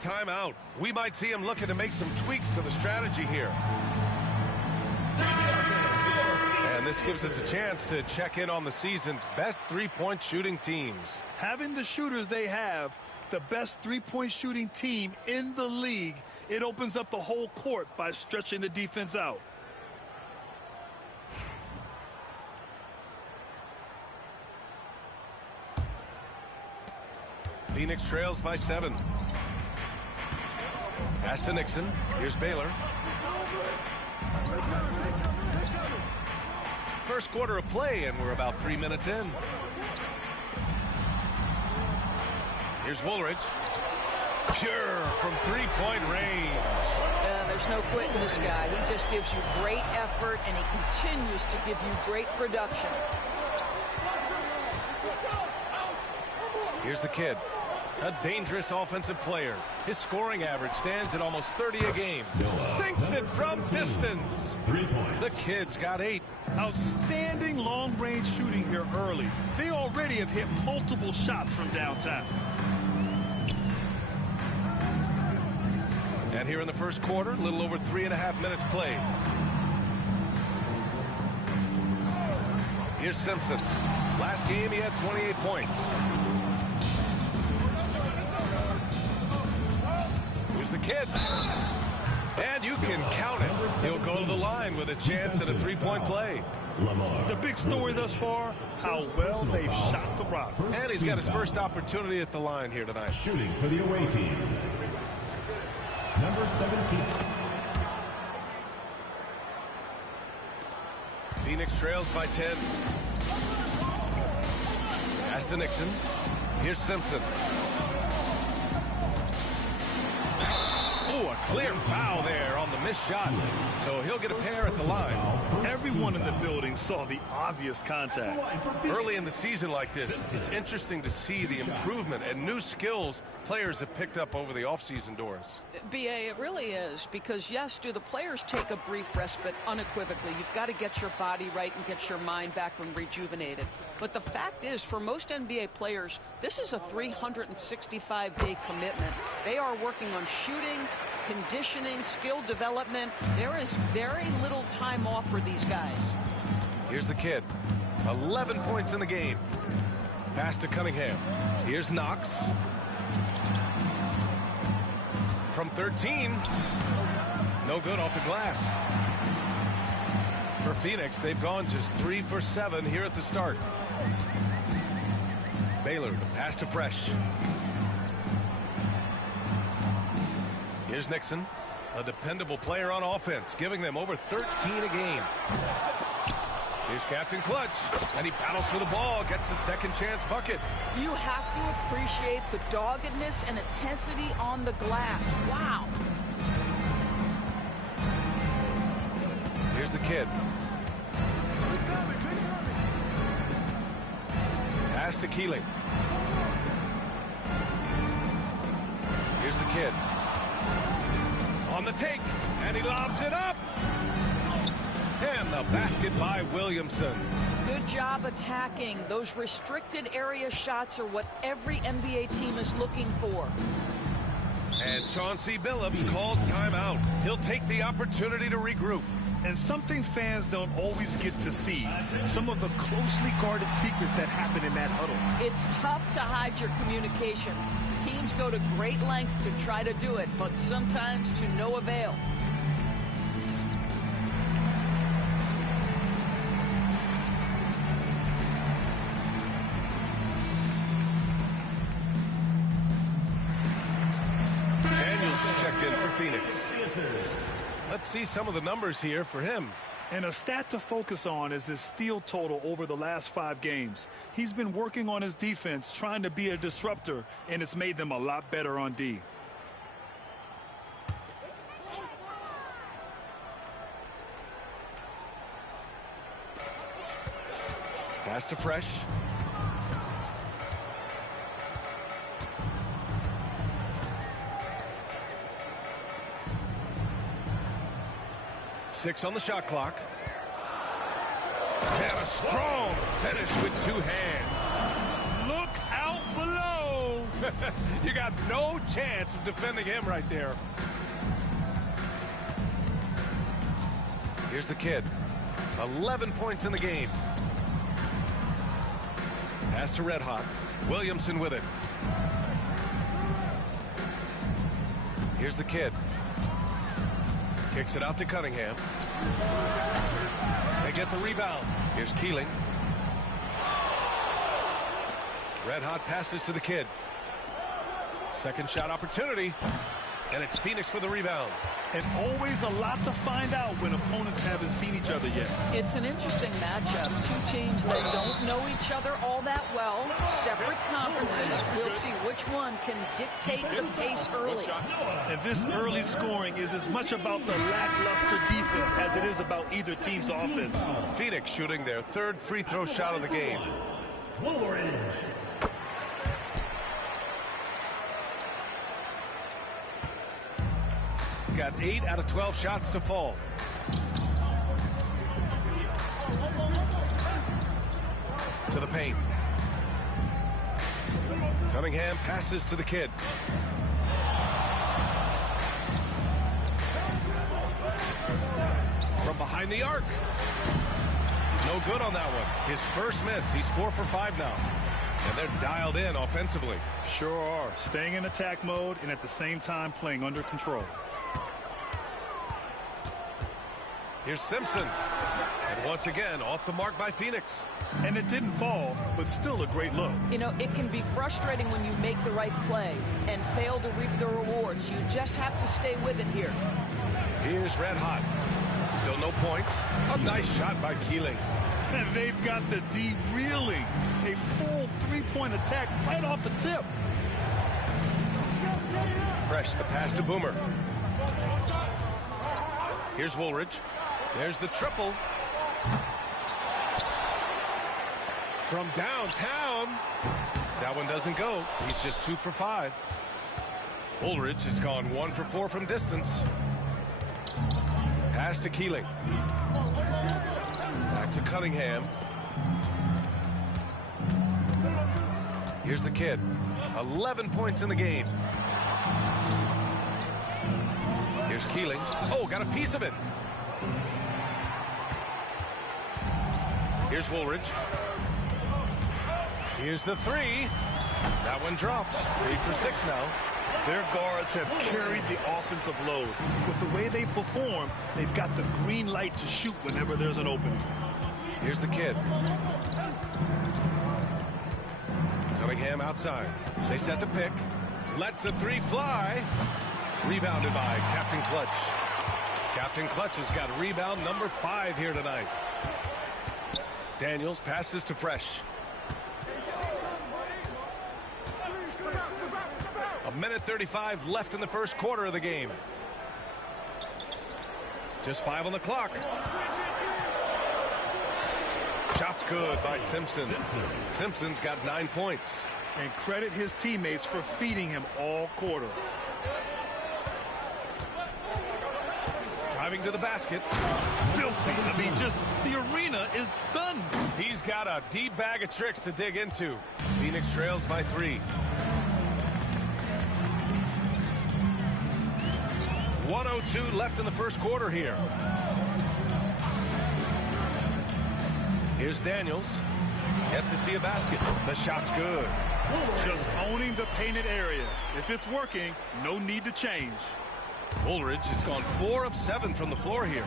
Timeout. We might see him looking to make some tweaks to the strategy here. And this gives us a chance to check in on the season's best three-point shooting teams. Having the shooters they have, the best three-point shooting team in the league, it opens up the whole court by stretching the defense out. Phoenix trails by 7. Pass to Nixon. Here's Baylor. First quarter of play, and we're about 3 minutes in. Here's Woolridge. Pure from 3-point range. There's no quitting this guy. He just gives you great effort, and he continues to give you great production. Here's the kid. A dangerous offensive player. His scoring average stands at almost 30 a game. Sinks it from distance. 3 points. The kid's got 8. Outstanding long-range shooting here early. They already have hit multiple shots from downtown. And here in the first quarter, a little over 3.5 minutes played. Here's Simpson. Last game, he had 28 points. The kid, and you can count it. He'll go to the line with a chance at a 3-point play. The big story thus far, how well they've shot the rock. And he's got his first opportunity at the line here tonight. Shooting for the away team. Number 17. Phoenix trails by 10. Pass to Nixon. Here's Simpson. Oh, a clear foul there on the missed shot. So he'll get a pair at the line. Everyone in the building saw the obvious contact. Early in the season like this, it's interesting to see the improvement and new skills players have picked up over the offseason, Doris. BA, it really is, because yes, do the players take a brief respite? Unequivocally. You've got to get your body right and get your mind back and rejuvenated. But the fact is, for most NBA players, this is a 365-day commitment. They are working on shooting, conditioning, skill development. There is very little time off for these guys. Here's the kid. 11 points in the game. Pass to Cunningham. Here's Knox. From 13. No good off the glass. For Phoenix, they've gone just 3 for 7 here at the start. Baylor to pass to Fresh. Here's Nixon, a dependable player on offense, giving them over 13 a game. Here's Captain Clutch, and he paddles for the ball, gets the second chance bucket. You have to appreciate the doggedness and intensity on the glass. Wow. Here's the kid. Pass to Keeling. Here's the kid. On the take, and he lobs it up. And the basket by Williamson. Good job attacking. Those restricted area shots are what every NBA team is looking for. And Chauncey Billups calls timeout. He'll take the opportunity to regroup. And something fans don't always get to see, some of the closely guarded secrets that happen in that huddle. It's tough to hide your communications. Teams go to great lengths to try to do it, but sometimes to no avail. Daniels checked in for Phoenix. Let's see some of the numbers here for him. And a stat to focus on is his steal total over the last 5 games. He's been working on his defense, trying to be a disruptor, and it's made them a lot better on D. Pass to Fresh. Six on the shot clock. And a strong finish with 2 hands. Look out below. You got no chance of defending him right there. Here's the kid. 11 points in the game. Pass to Red Hot. Williamson with it. Here's the kid. Kicks it out to Cunningham. They get the rebound. Here's Keeling. Red Hot passes to the kid. Second shot opportunity. And it's Phoenix for the rebound. And always a lot to find out when opponents haven't seen each other yet. It's an interesting matchup. 2 teams that don't know each other all that well. Separate conferences. We'll see which one can dictate the pace early. And this early scoring is as much about the lackluster defense as it is about either team's offense. Phoenix shooting their 3rd free throw shot of the game. Woolridge. Got 8 out of 12 shots to fall. To the paint. Cunningham passes to the kid. From behind the arc. No good on that one. His first miss. He's 4 for 5 now. And they're dialed in offensively. Sure are. Staying in attack mode and at the same time playing under control. Here's Simpson. And once again, off the mark by Phoenix. And it didn't fall, but still a great look. You know, it can be frustrating when you make the right play and fail to reap the rewards. You just have to stay with it here. Here's Red Hot. Still no points. A nice shot by Keeling. And they've got the D reeling. A full 3-point attack right off the tip. Fresh, the pass to Boomer. Here's Woolridge. There's the triple. From downtown. That one doesn't go. He's just 2 for 5. Woolridge has gone 1 for 4 from distance. Pass to Keeling. Back to Cunningham. Here's the kid. 11 points in the game. Here's Keeling. Oh, got a piece of it. Here's Woolridge. Here's the 3. That one drops. 3 for 6 now. Their guards have carried the offensive load. With the way they perform, they've got the green light to shoot whenever there's an opening. Here's the kid. Cunningham outside. They set the pick. Lets the 3 fly. Rebounded by Captain Clutch. Captain Clutch has got rebound number 5 here tonight. Daniels passes to Fresh. A minute 35 left in the first quarter of the game. Just 5 on the clock. Shot's good by Simpson. Simpson's got 9 points. And credit his teammates for feeding him all quarter. Driving to the basket. Filthy. I mean, just the arena is stunned. He's got a deep bag of tricks to dig into. Phoenix trails by 3. 1:02 left in the first quarter here. Here's Daniels. Yet to see a basket. The shot's good. Just owning the painted area. If it's working, no need to change. Woolridge has gone 4 of 7 from the floor here.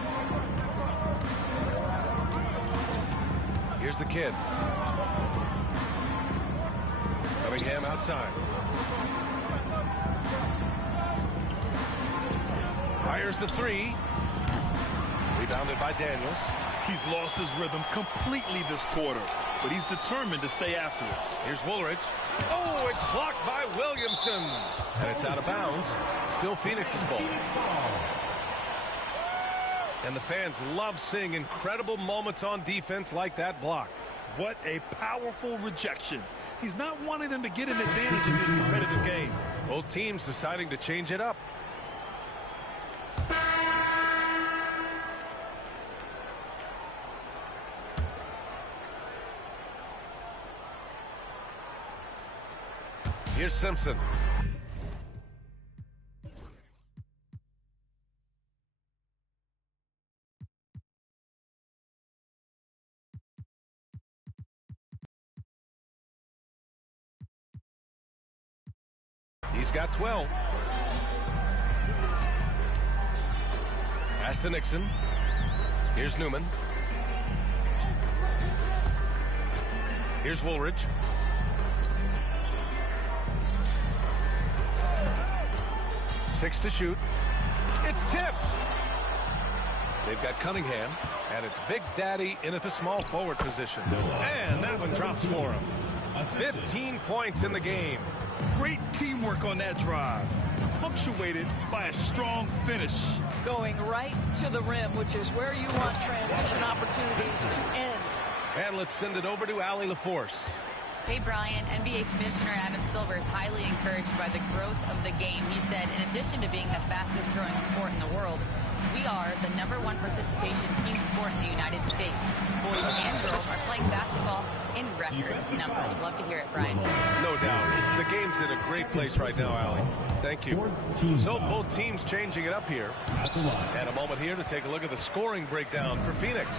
Here's the kid. Cunningham outside. Fires the 3. Rebounded by Daniels. He's lost his rhythm completely this quarter, but he's determined to stay after it. Here's Woolridge. Oh, it's blocked by Williamson. And it's out of bounds. Still Phoenix's ball. And the fans love seeing incredible moments on defense like that block. What a powerful rejection. He's not wanting them to get an advantage in this competitive game. Both teams deciding to change it up. Here's Simpson. He's got 12. Pass to Nixon. Here's Newman. Here's Woolridge. Six to shoot. It's tipped. They've got Cunningham, and it's Big Daddy in at the small forward position. And that one drops for him. 15 points in the game. Great teamwork on that drive, punctuated by a strong finish. Going right to the rim, which is where you want transition opportunities to end. And let's send it over to Allie LaForce. Hey, Brian, NBA Commissioner Adam Silver is highly encouraged by the growth of the game. He said, in addition to being the fastest growing sport in the world, we are the #1 participation team sport in the United States. Boys and girls are playing basketball in record numbers. Love to hear it, Brian. No doubt. The game's in a great place right now, Allie. Thank you. So both teams changing it up here. And a moment here to take a look at the scoring breakdown for Phoenix.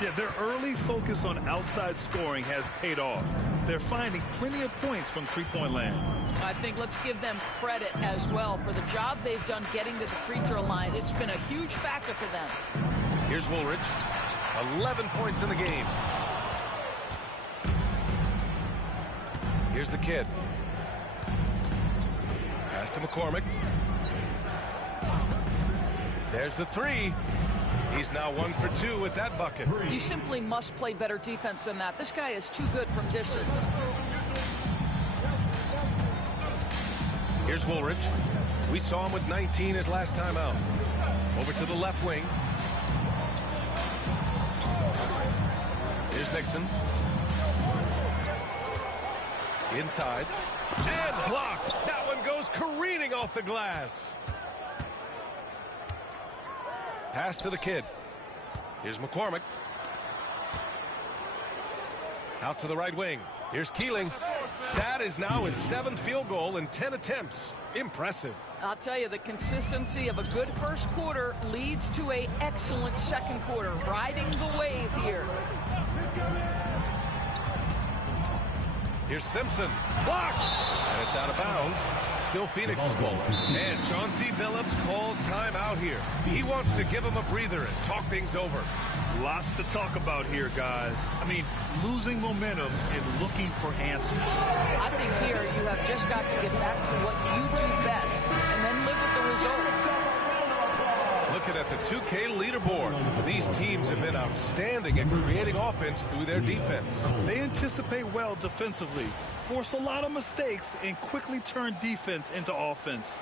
Yeah, their early focus on outside scoring has paid off. They're finding plenty of points from three-point land. I think let's give them credit as well for the job they've done getting to the free throw line. It's been a huge factor for them. Here's Woolridge. 11 points in the game. Here's the kid. Pass to McCormick. There's the 3. He's now 1 for 2 with that bucket. You simply must play better defense than that. This guy is too good from distance. Here's Woolridge. We saw him with 19 his last time out. Over to the left wing. Here's Nixon. Inside. And blocked. That one goes careening off the glass. Pass to the kid. Here's McCormick. Out to the right wing. Here's Keeling. That is now his 7th field goal in 10 attempts. Impressive. I'll tell you, the consistency of a good first quarter leads to an excellent second quarter. Riding the wave here. Here's Simpson. Blocked! And it's out of bounds. Still Phoenix's ball. And Chauncey Billups calls timeout here. He wants to give him a breather and talk things over. Lots to talk about here, guys. I mean, losing momentum and looking for answers. I think here you have just got to get back to what you do best and then live with the results. Looking at the 2K leaderboard, these teams have been outstanding at creating offense through their defense. They anticipate well defensively, force a lot of mistakes, and quickly turn defense into offense.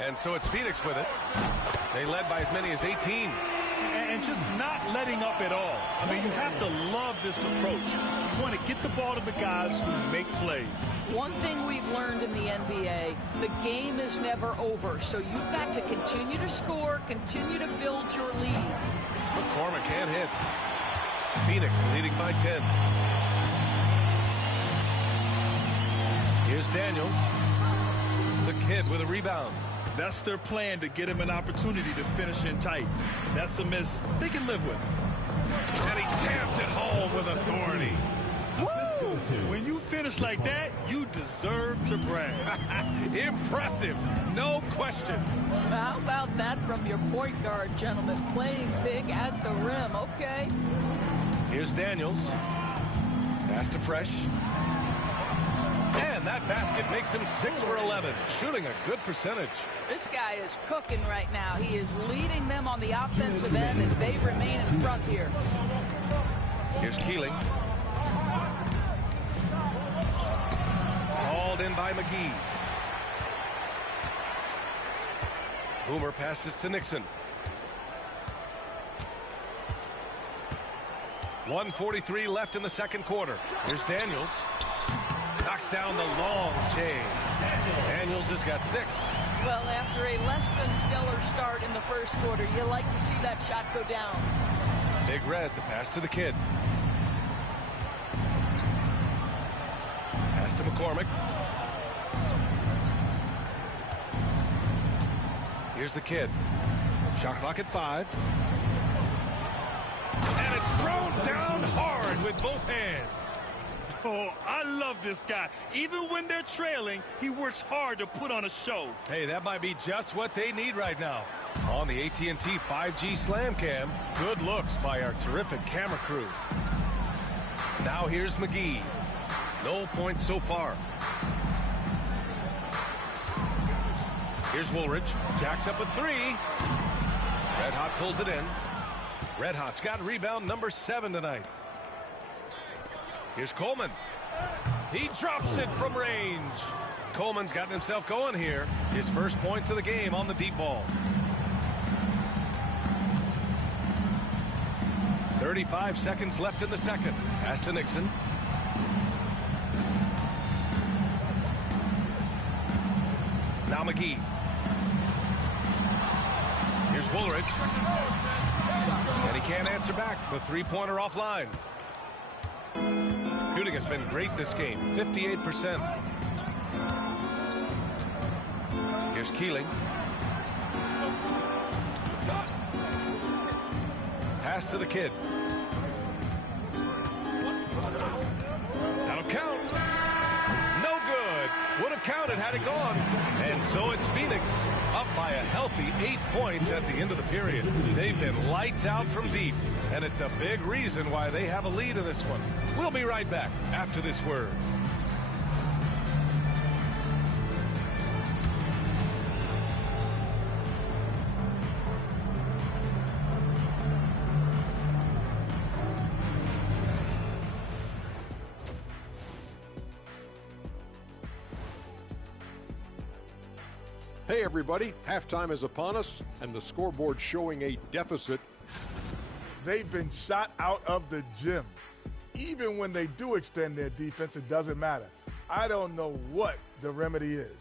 And so it's Phoenix with it. They led by as many as 18. And just not letting up at all. I mean, you have to love this approach. You want to get the ball to the guys who make plays. One thing we've learned in the NBA, the game is never over. So you've got to continue to score, continue to build your lead. McCormick can't hit. Phoenix leading by 10. Here's Daniels. The kid with a rebound. That's their plan, to get him an opportunity to finish in tight. That's a miss they can live with. And he jams it home with authority. Woo! When you finish like that, you deserve to brag. Impressive, no question. How about that from your point guard, gentlemen? Playing big at the rim, okay. Here's Daniels. Pass to Fresh. And that basket makes him 6 for 11, shooting a good percentage. This guy is cooking right now. He is leading them on the offensive end as they remain in front here. Here's Keeling. Called in by McGee. Boomer passes to Nixon. 1:43 left in the second quarter. Here's Daniels. Knocks down the long J. Daniels has got 6. Well, after a less than stellar start in the first quarter, you like to see that shot go down. Big Red, the pass to the kid. Pass to McCormick. Here's the kid. Shot clock at 5. And it's thrown down hard with both hands. Oh, I love this guy. Even when they're trailing, he works hard to put on a show. Hey, that might be just what they need right now. On the AT&T 5G Slam Cam, good looks by our terrific camera crew. Now here's McGee. No points so far. Here's Woolridge. Jacks up a 3. Red Hot pulls it in. Red Hot's got rebound number 7 tonight. Here's Coleman. He drops it from range. Coleman's gotten himself going here. His first points of the game on the deep ball. 35 seconds left in the second. Pass to Nixon. Now McGee. Here's Woolridge. And he can't answer back. The three-pointer offline. Shooting has been great this game, 58%. Here's Keeling. Pass to the kid. That'll count. No good. Would have counted had it gone. And so it's Phoenix up by a healthy 8 points at the end of the period. They've been lights out from deep, and it's a big reason why they have a lead in this one. We'll be right back after this word. Hey everybody, halftime is upon us and the scoreboard showing a deficit. They've been shot out of the gym. Even when they do extend their defense, it doesn't matter. I don't know what the remedy is.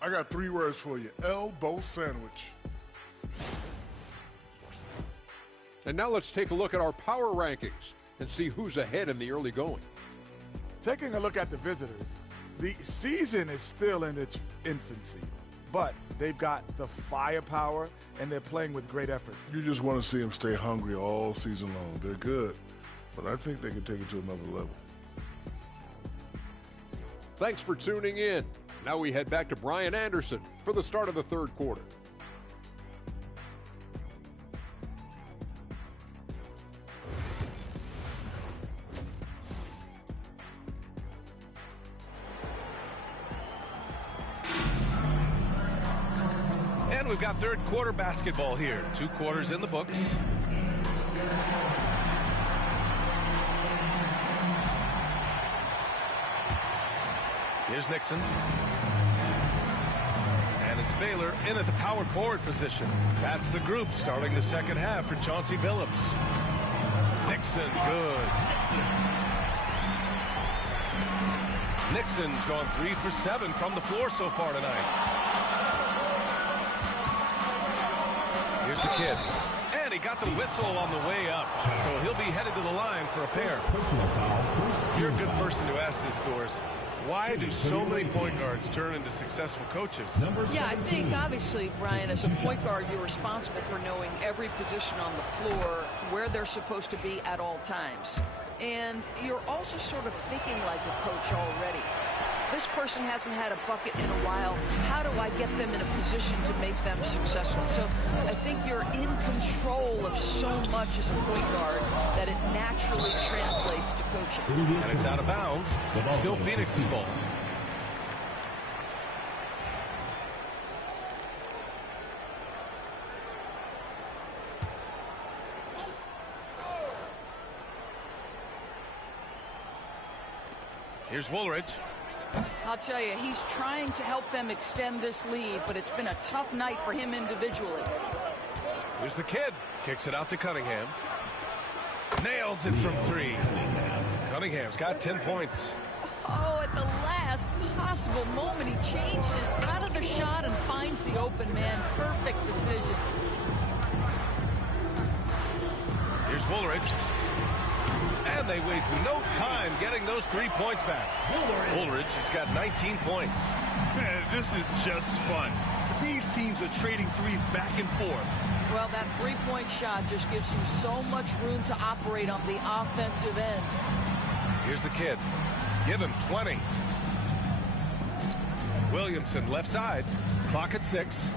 I got 3 words for you. Elbow sandwich. And now let's take a look at our power rankings and see who's ahead in the early going. Taking a look at the visitors, the season is still in its infancy, but they've got the firepower and they're playing with great effort. You just want to see them stay hungry all season long. They're good, but I think they can take it to another level. Thanks for tuning in. Now we head back to Brian Anderson for the start of the third quarter. And we've got third quarter basketball here. 2 quarters in the books. Here's Nixon. And And it's Baylor in at the power forward position. That's the group starting the second half for Chauncey Billups. Nixon, good. Nixon's gone 3 for 7 from the floor so far tonight. Here's the kid. And he got the whistle on the way up. So he'll be headed to the line for a pair. You're a good person to ask this, Doors. Why do so many point guards turn into successful coaches? Yeah, I think obviously, Brian, as a point guard, you're responsible for knowing every position on the floor, where they're supposed to be at all times. And you're also sort of thinking like a coach already. This person hasn't had a bucket in a while. How do I get them in a position to make them successful? So I think you're in control of so much as a point guard that it naturally translates to coaching. And it's out of bounds. Still Phoenix's ball. Here's Woolridge. I'll tell you, he's trying to help them extend this lead, but it's been a tough night for him individually. Here's the kid. Kicks it out to Cunningham. Nails it from 3. Cunningham's got 10 points. Oh, at the last possible moment, he changes out of the shot and finds the open man. Perfect decision. Here's Woolridge. And they waste no time getting those 3 points back. Woolridge has got 19 points. Man, this is just fun. These teams are trading threes back and forth. Well, that three-point shot just gives you so much room to operate on the offensive end. Here's the kid. Give him 20. Williamson left side. Clock at 6.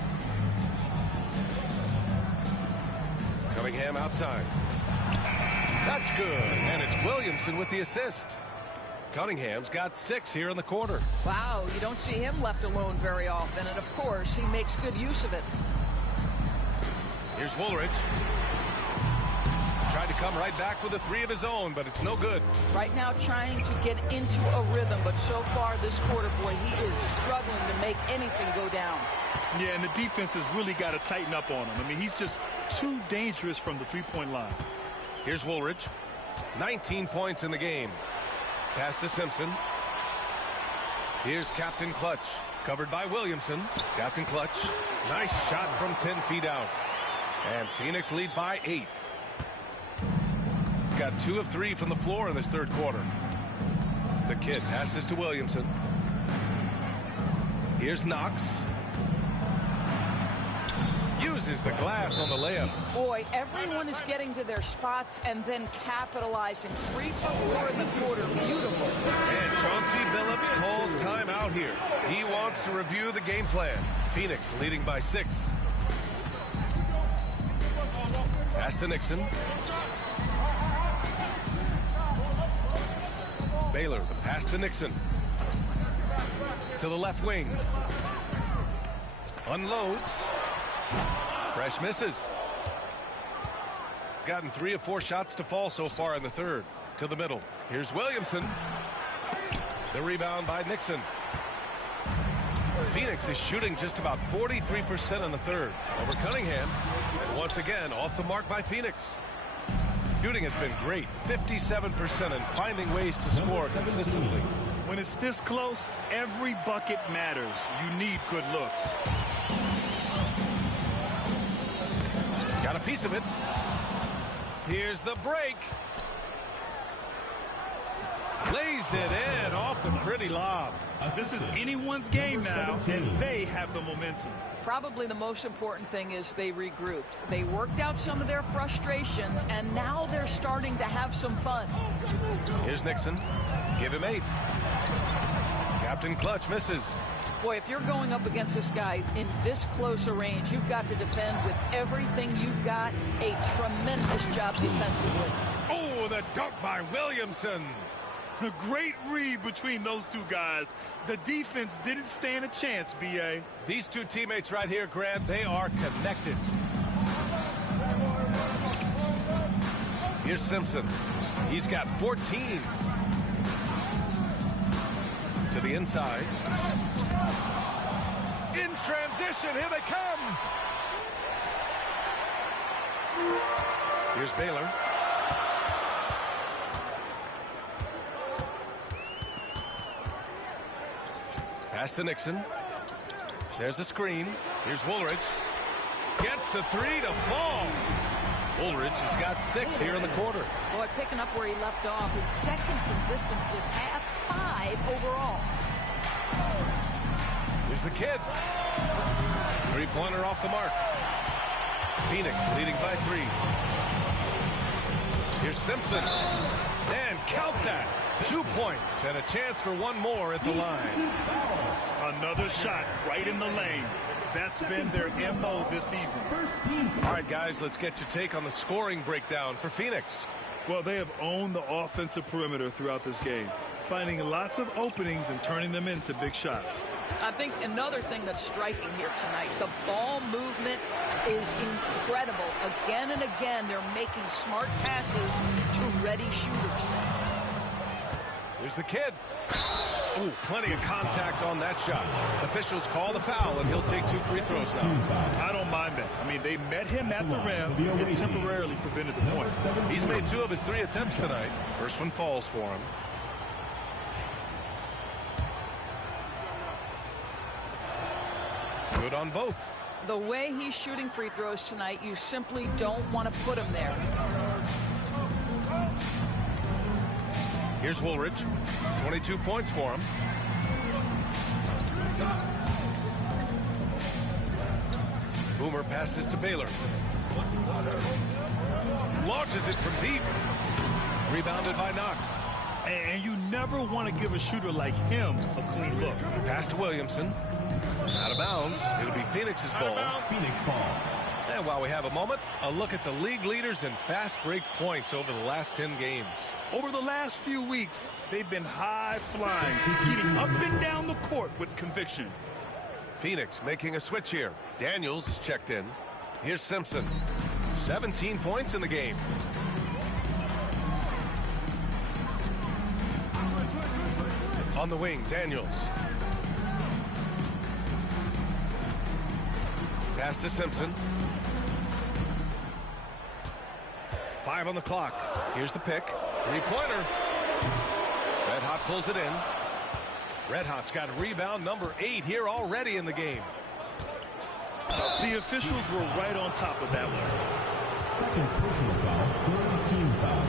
Cunningham outside. That's good. And it's Williamson with the assist. Cunningham's got 6 here in the quarter. Wow, you don't see him left alone very often. And, of course, he makes good use of it. Here's Woolridge. Tried to come right back with a 3 of his own, but it's no good. Right now trying to get into a rhythm, but so far this quarter, boy, he is struggling to make anything go down. Yeah, and the defense has really got to tighten up on him. I mean, he's just too dangerous from the three-point line. Here's Woolridge. 19 points in the game. Pass to Simpson. Here's Captain Clutch. Covered by Williamson. Captain Clutch. Nice shot from 10 feet out. And Phoenix leads by 8. Got 2 of 3 from the floor in this third quarter. The kid passes to Williamson. Here's Knox. Uses the glass on the layup. Boy, everyone is getting to their spots and then capitalizing. 3 for 4 in the quarter. Beautiful. And Chauncey Billups calls timeout here. He wants to review the game plan. Phoenix leading by 6. Pass to Nixon. Baylor, the pass to Nixon. To the left wing. Unloads. Fresh misses. Gotten 3 of 4 shots to fall so far in the third. To the middle. Here's Williamson. The rebound by Nixon. Phoenix is shooting just about 43% in the third. Over Cunningham. And once again, off the mark by Phoenix. Shooting has been great. 57% and finding ways to score consistently. When it's this close, every bucket matters. You need good looks. Got a piece of it. Here's the break. Lays it in off the pretty lob. This is anyone's game now, and they have the momentum. Probably the most important thing is they regrouped. They worked out some of their frustrations, and now they're starting to have some fun. Here's Nixon. Give him 8. Captain Clutch misses. Boy, if you're going up against this guy in this close a range, you've got to defend with everything you've got. A tremendous job defensively. Oh, the dunk by Williamson. A great read between those two guys. The defense didn't stand a chance, B.A. These two teammates right here, Grant, they are connected. Here's Simpson. He's got 14. To the inside. In transition. transition. Here they come. Here's Baylor. Pass to Nixon. There's a screen. Here's Woolridge. Gets the three to fall. Woolridge has got 6 here in the quarter. Boy, picking up where he left off. His second from distance this half, 5 overall. Here's the kid. Three-pointer off the mark. Phoenix leading by 3. Here's Simpson. And count that. 2 points and a chance for one more at the line. Another shot right in the lane. That's been their MO this evening. All right, guys, let's get your take on the scoring breakdown for Phoenix. Well, they have owned the offensive perimeter throughout this game, finding lots of openings and turning them into big shots. I think another thing that's striking here tonight, the ball movement is incredible. Again and again, they're making smart passes to ready shooters. Here's the kid. Ooh, plenty of contact on that shot. Officials call the foul, and he'll take 2 free throws now. I don't mind that. I mean, they met him at the rim and temporarily prevented the point. He's made 2 of his 3 attempts tonight. First one falls for him. Good on both. The way he's shooting free throws tonight, you simply don't want to put him there. Here's Woolridge. 22 points for him. Boomer passes to Baylor. Launches it from deep. Rebounded by Knox. And you never want to give a shooter like him a clean look. Pass to Williamson. Out of bounds. It'll be Phoenix's ball. Phoenix ball. And while we have a moment, a look at the league leaders in fast break points over the last 10 games. Over the last few weeks, they've been high-flying, getting up and down the court with conviction. Phoenix making a switch here. Daniels is checked in. Here's Simpson. 17 points in the game. On the wing, Daniels. Pass to Simpson. 5 on the clock. Here's the pick. Three-pointer. Red Hot pulls it in. Red Hot's got rebound number 8 here already in the game. The officials were right on top of that one. Second personal foul, 3rd team foul.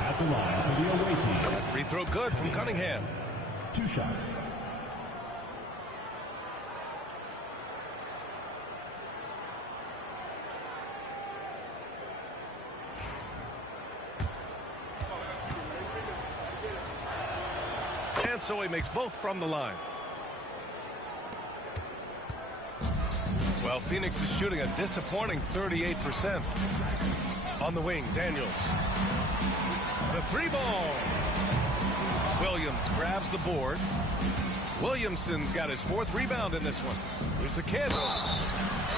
At the line for the away team. That free throw good from Cunningham. 2 shots. And so he makes both from the line. Well, Phoenix is shooting a disappointing 38%. On the wing, Daniels. The 3-ball. Williams grabs the board. Williamson's got his 4th rebound in this one. Here's the kid.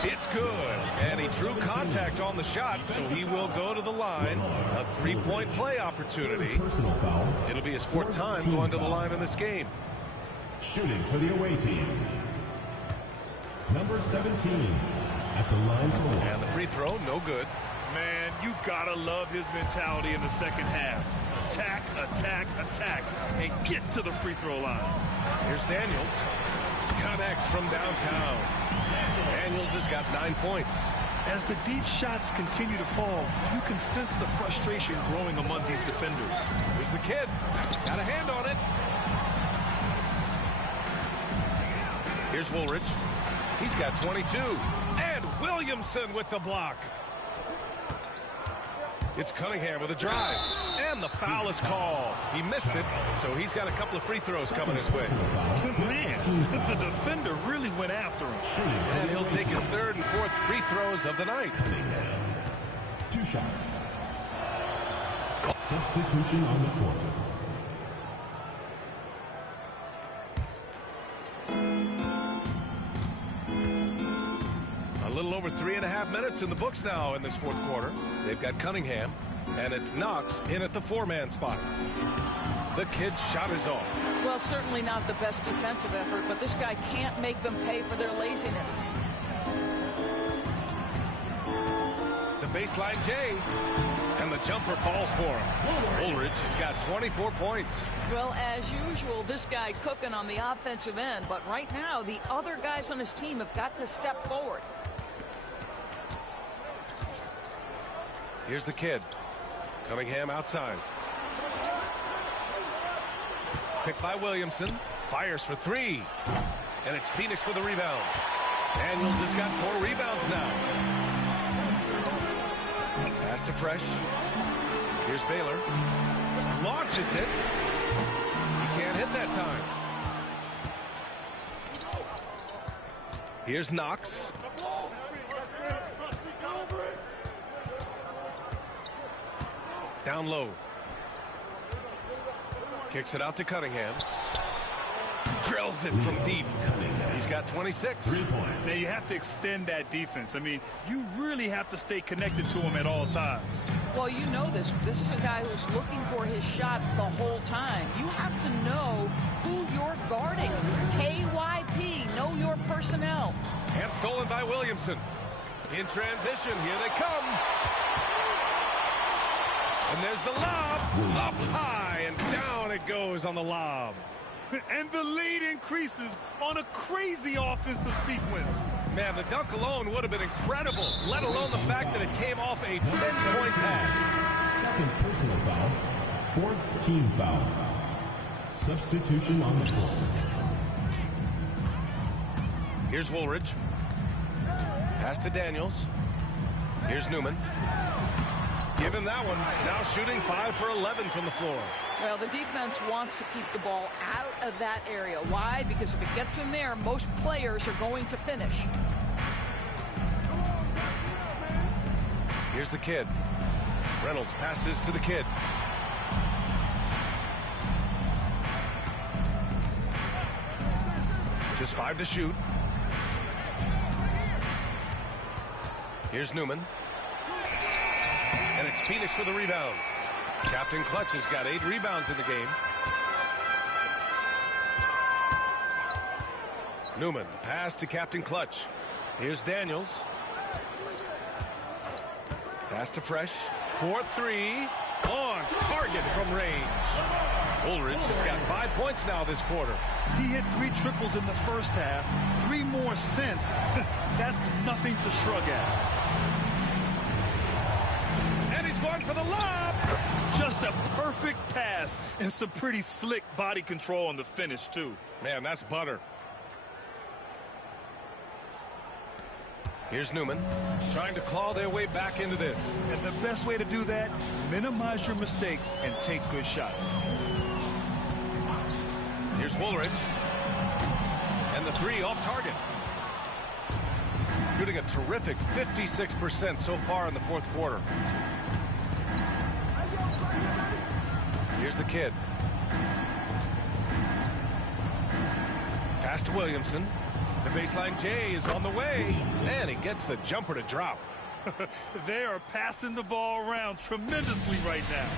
It's good. And he drew contact on the shot, so he will go to the line. A 3-point play opportunity. It'll be his 4th time going to the line in this game. Shooting for the away team. Number 17 at the line for 1. And the free throw, no good. Man, you gotta love his mentality in the second half. Attack, attack, attack, and get to the free throw line. Here's Daniels. Connects from downtown. Daniels has got 9 points. As the deep shots continue to fall, you can sense the frustration growing among these defenders. Here's the kid. Got a hand on it. Here's Woolridge. He's got 22. And Williamson with the block. It's Cunningham with a drive. And the foul is called. He missed it, so he's got a couple of free throws coming his way. Man, the defender really went after him. And he'll take his 3rd and 4th free throws of the night. 2 shots. Substitution on the court. A little over 3.5 minutes in the books now in this 4th quarter. They've got Cunningham, and it's Knox in at the 4-man spot. The kid's shot is off. Well, certainly not the best defensive effort, but this guy can't make them pay for their laziness. The baseline J, and the jumper falls for him. Woolridge has got 24 points. Well, as usual, this guy cooking on the offensive end, but right now the other guys on his team have got to step forward. Here's the kid. Cunningham outside. Picked by Williamson. Fires for three. And it's Phoenix with a rebound. Daniels has got 4 rebounds now. Pass to Fresh. Here's Baylor. Launches it. He can't hit that time. Here's Knox. Down low. Kicks it out to Cunningham. Drills it from deep. He's got 26. 3 points. Now you have to extend that defense. I mean, you really have to stay connected to him at all times. Well, you know this. This is a guy who's looking for his shot the whole time. You have to know who you're guarding. KYP, know your personnel. And stolen by Williamson. In transition, here they come. And there's the lob. Up high and down it goes on the lob. And the lead increases on a crazy offensive sequence. Man, the dunk alone would have been incredible, let alone the fact that it came off a pinpoint pass. Second personal foul. 4th team foul. Substitution on the floor. Here's Woolridge. Pass to Daniels. Here's Newman. Give him that one. Now shooting 5 for 11 from the floor. Well, the defense wants to keep the ball out of that area. Why? Because if it gets in there, most players are going to finish. Here's the kid. Reynolds passes to the kid. Just 5 to shoot. Here's Newman. And it's Phoenix for the rebound. Captain Clutch has got 8 rebounds in the game. Newman, pass to Captain Clutch. Here's Daniels. Pass to Fresh. 4-3. On target from range. Woolridge has got 5 points now this quarter. He hit 3 triples in the first half. 3 more since. That's nothing to shrug at. And he's going for the lob. Just a perfect pass and some pretty slick body control on the finish, too. Man, that's butter. Here's Newman, trying to claw their way back into this. And the best way to do that, minimize your mistakes and take good shots. Here's Woolridge. And the 3 off target. Shooting a terrific 56% so far in the 4th quarter. Here's the kid. Pass to Williamson. The baseline J is on the way. And he gets the jumper to drop. They are passing the ball around tremendously right now.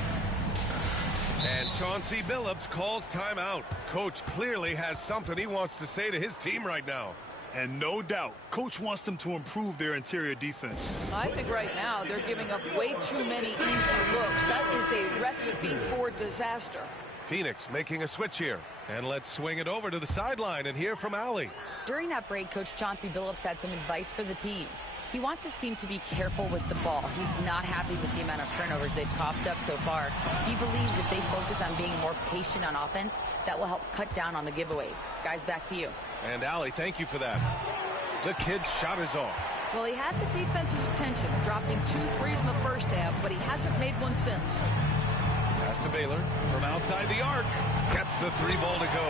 And Chauncey Billups calls timeout. Coach clearly has something he wants to say to his team right now. And no doubt, Coach wants them to improve their interior defense. I think right now they're giving up way too many easy looks. That is a recipe for disaster. Phoenix making a switch here. And let's swing it over to the sideline and hear from Allie. During that break, Coach Chauncey Billups had some advice for the team. He wants his team to be careful with the ball. He's not happy with the amount of turnovers they've coughed up so far. He believes if they focus on being more patient on offense, that will help cut down on the giveaways. Guys, back to you. And Allie, thank you for that. The kid's shot is off. Well, he had the defense's attention, dropping 2 threes in the first half, but he hasn't made one since. Pass to Baylor from outside the arc. Gets the 3-ball to go.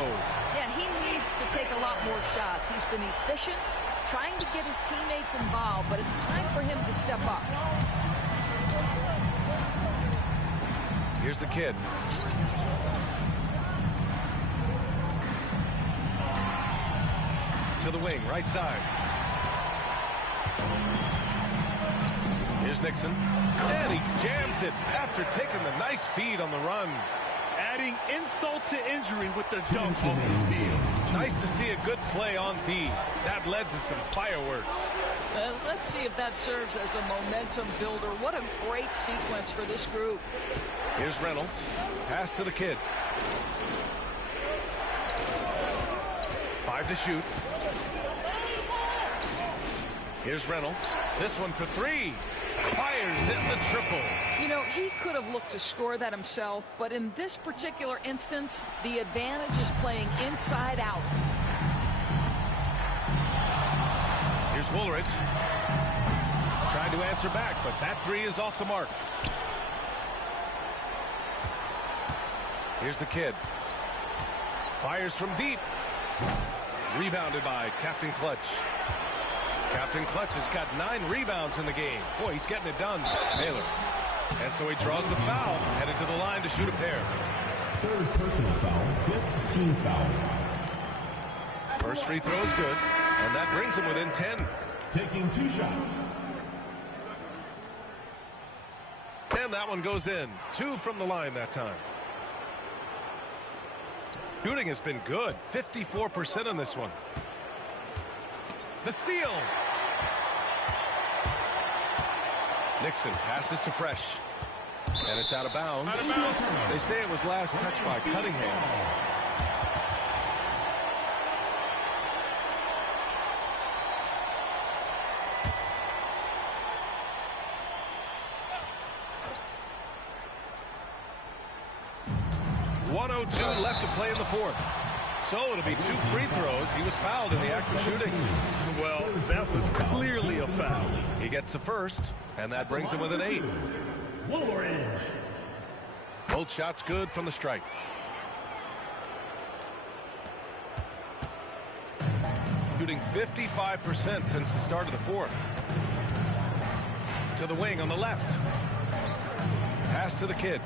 Yeah, he needs to take a lot more shots. He's been efficient, trying to get his teammates involved, but it's time for him to step up. Here's the kid. To the wing, right side. Here's Nixon. And he jams it after taking the nice feed on the run. adding insult to injury with the dunk on the steal. Nice to see a good play on D. That led to some fireworks. Let's see if that serves as a momentum builder. What a great sequence for this group. Here's Reynolds. Pass to the kid. 5 to shoot. Here's Reynolds. This one for 3. Fires in the triple. You know, he could have looked to score that himself, but in this particular instance, the advantage is playing inside out. Here's Woolridge. Trying to answer back, but that 3 is off the mark. Here's the kid. Fires from deep. Rebounded by Captain Clutch. Captain Clutch has got 9 rebounds in the game. Boy, he's getting it done. Naylor. And so he draws the foul, headed to the line to shoot a pair. Third personal foul, 5th team foul. First free throw is good, and that brings him within 10. Taking 2 shots. And that one goes in. 2 from the line that time. Shooting has been good. 54% on this one. The steal. Nixon passes to Fresh. And it's out of bounds. They say it was last touched by Cunningham. .102 left to play in the fourth. So it'll be 2 free throws. He was fouled in the act of shooting. Well, that was clearly a foul. He gets the first, and that brings him within 8. Woolridge. Both shots good from the strike. Shooting 55% since the start of the fourth. To the wing on the left. Pass to the kid.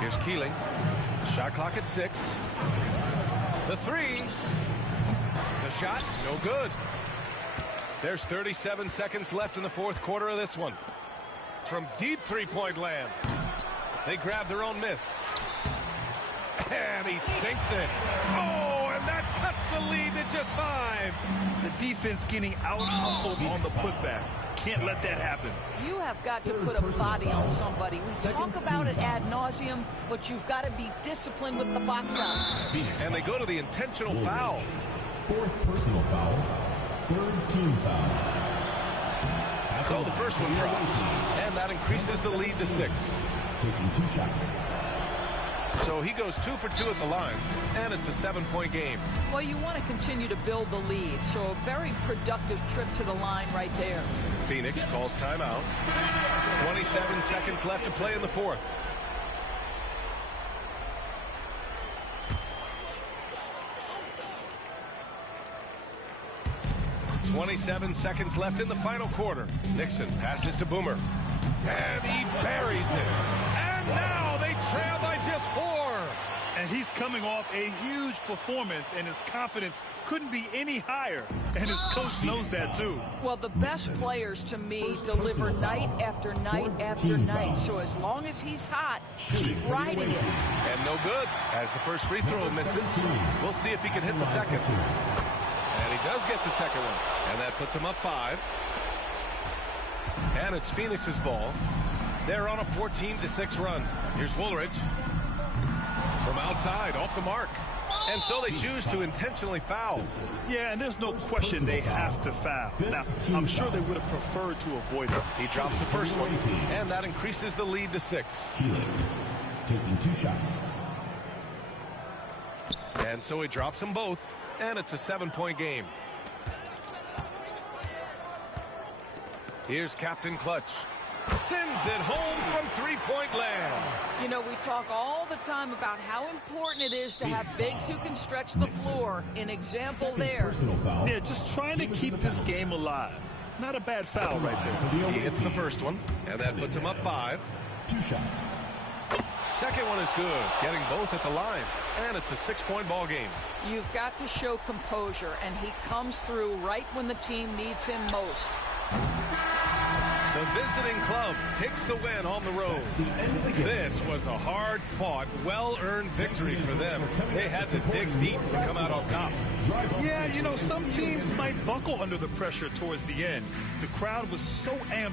Here's Keeling. Shot clock at 6. The 3. The shot, no good. There's 37 seconds left in the fourth quarter of this one. From deep three-point land. They grab their own miss. And he sinks it. Oh, and that cuts the lead to just 5. The defense getting out-hustled on the putback. Can't let that happen. You have got to put a body on somebody. We talk about it ad nauseum, but you've got to be disciplined with the box outs. And they go to the intentional foul. 4th personal foul. 3rd team foul. So the first one drops, and that increases the lead to 6. Taking 2 shots. So he goes 2 for 2 at the line, and it's a 7-point game. Well, you want to continue to build the lead, so a very productive trip to the line right there. Phoenix calls timeout. 27 seconds left to play in the fourth. .27 seconds left in the final quarter. Nixon passes to Boomer. And he buries it. And now they trail by just 4. And he's coming off a huge performance, and his confidence couldn't be any higher. And his coach knows that, too. Well, the best players, to me, deliver night after night after night. So as long as he's hot, keep riding it. And no good, as the first free throw misses. We'll see if he can hit the second. And he does get the second one. And that puts him up 5. And it's Phoenix's ball. They're on a 14-6 run. Here's Woolridge. From outside, off the mark. And so they choose to intentionally foul. Yeah, and there's no question they have to foul. Now, I'm sure they would have preferred to avoid it. He drops the first one, and that increases the lead to 6. Keeling taking 2 shots. And so he drops them both, and it's a 7-point game. Here's Captain Clutch. Sends it home from three-point land. You know, we talk all the time about how important it is to have bigs who can stretch the floor. An example there. Yeah, just trying to keep this game alive. Not a bad foul right there. He hits the first one, and that puts him up 5. 2 shots. Second one is good, getting both at the line, and it's a 6-point ball game. You've got to show composure, and he comes through right when the team needs him most. The The visiting club takes the win on the road. This was a hard-fought, well-earned victory for them. They had to dig deep to come out on top. Yeah, you know, some teams might buckle under the pressure towards the end. The crowd was so amped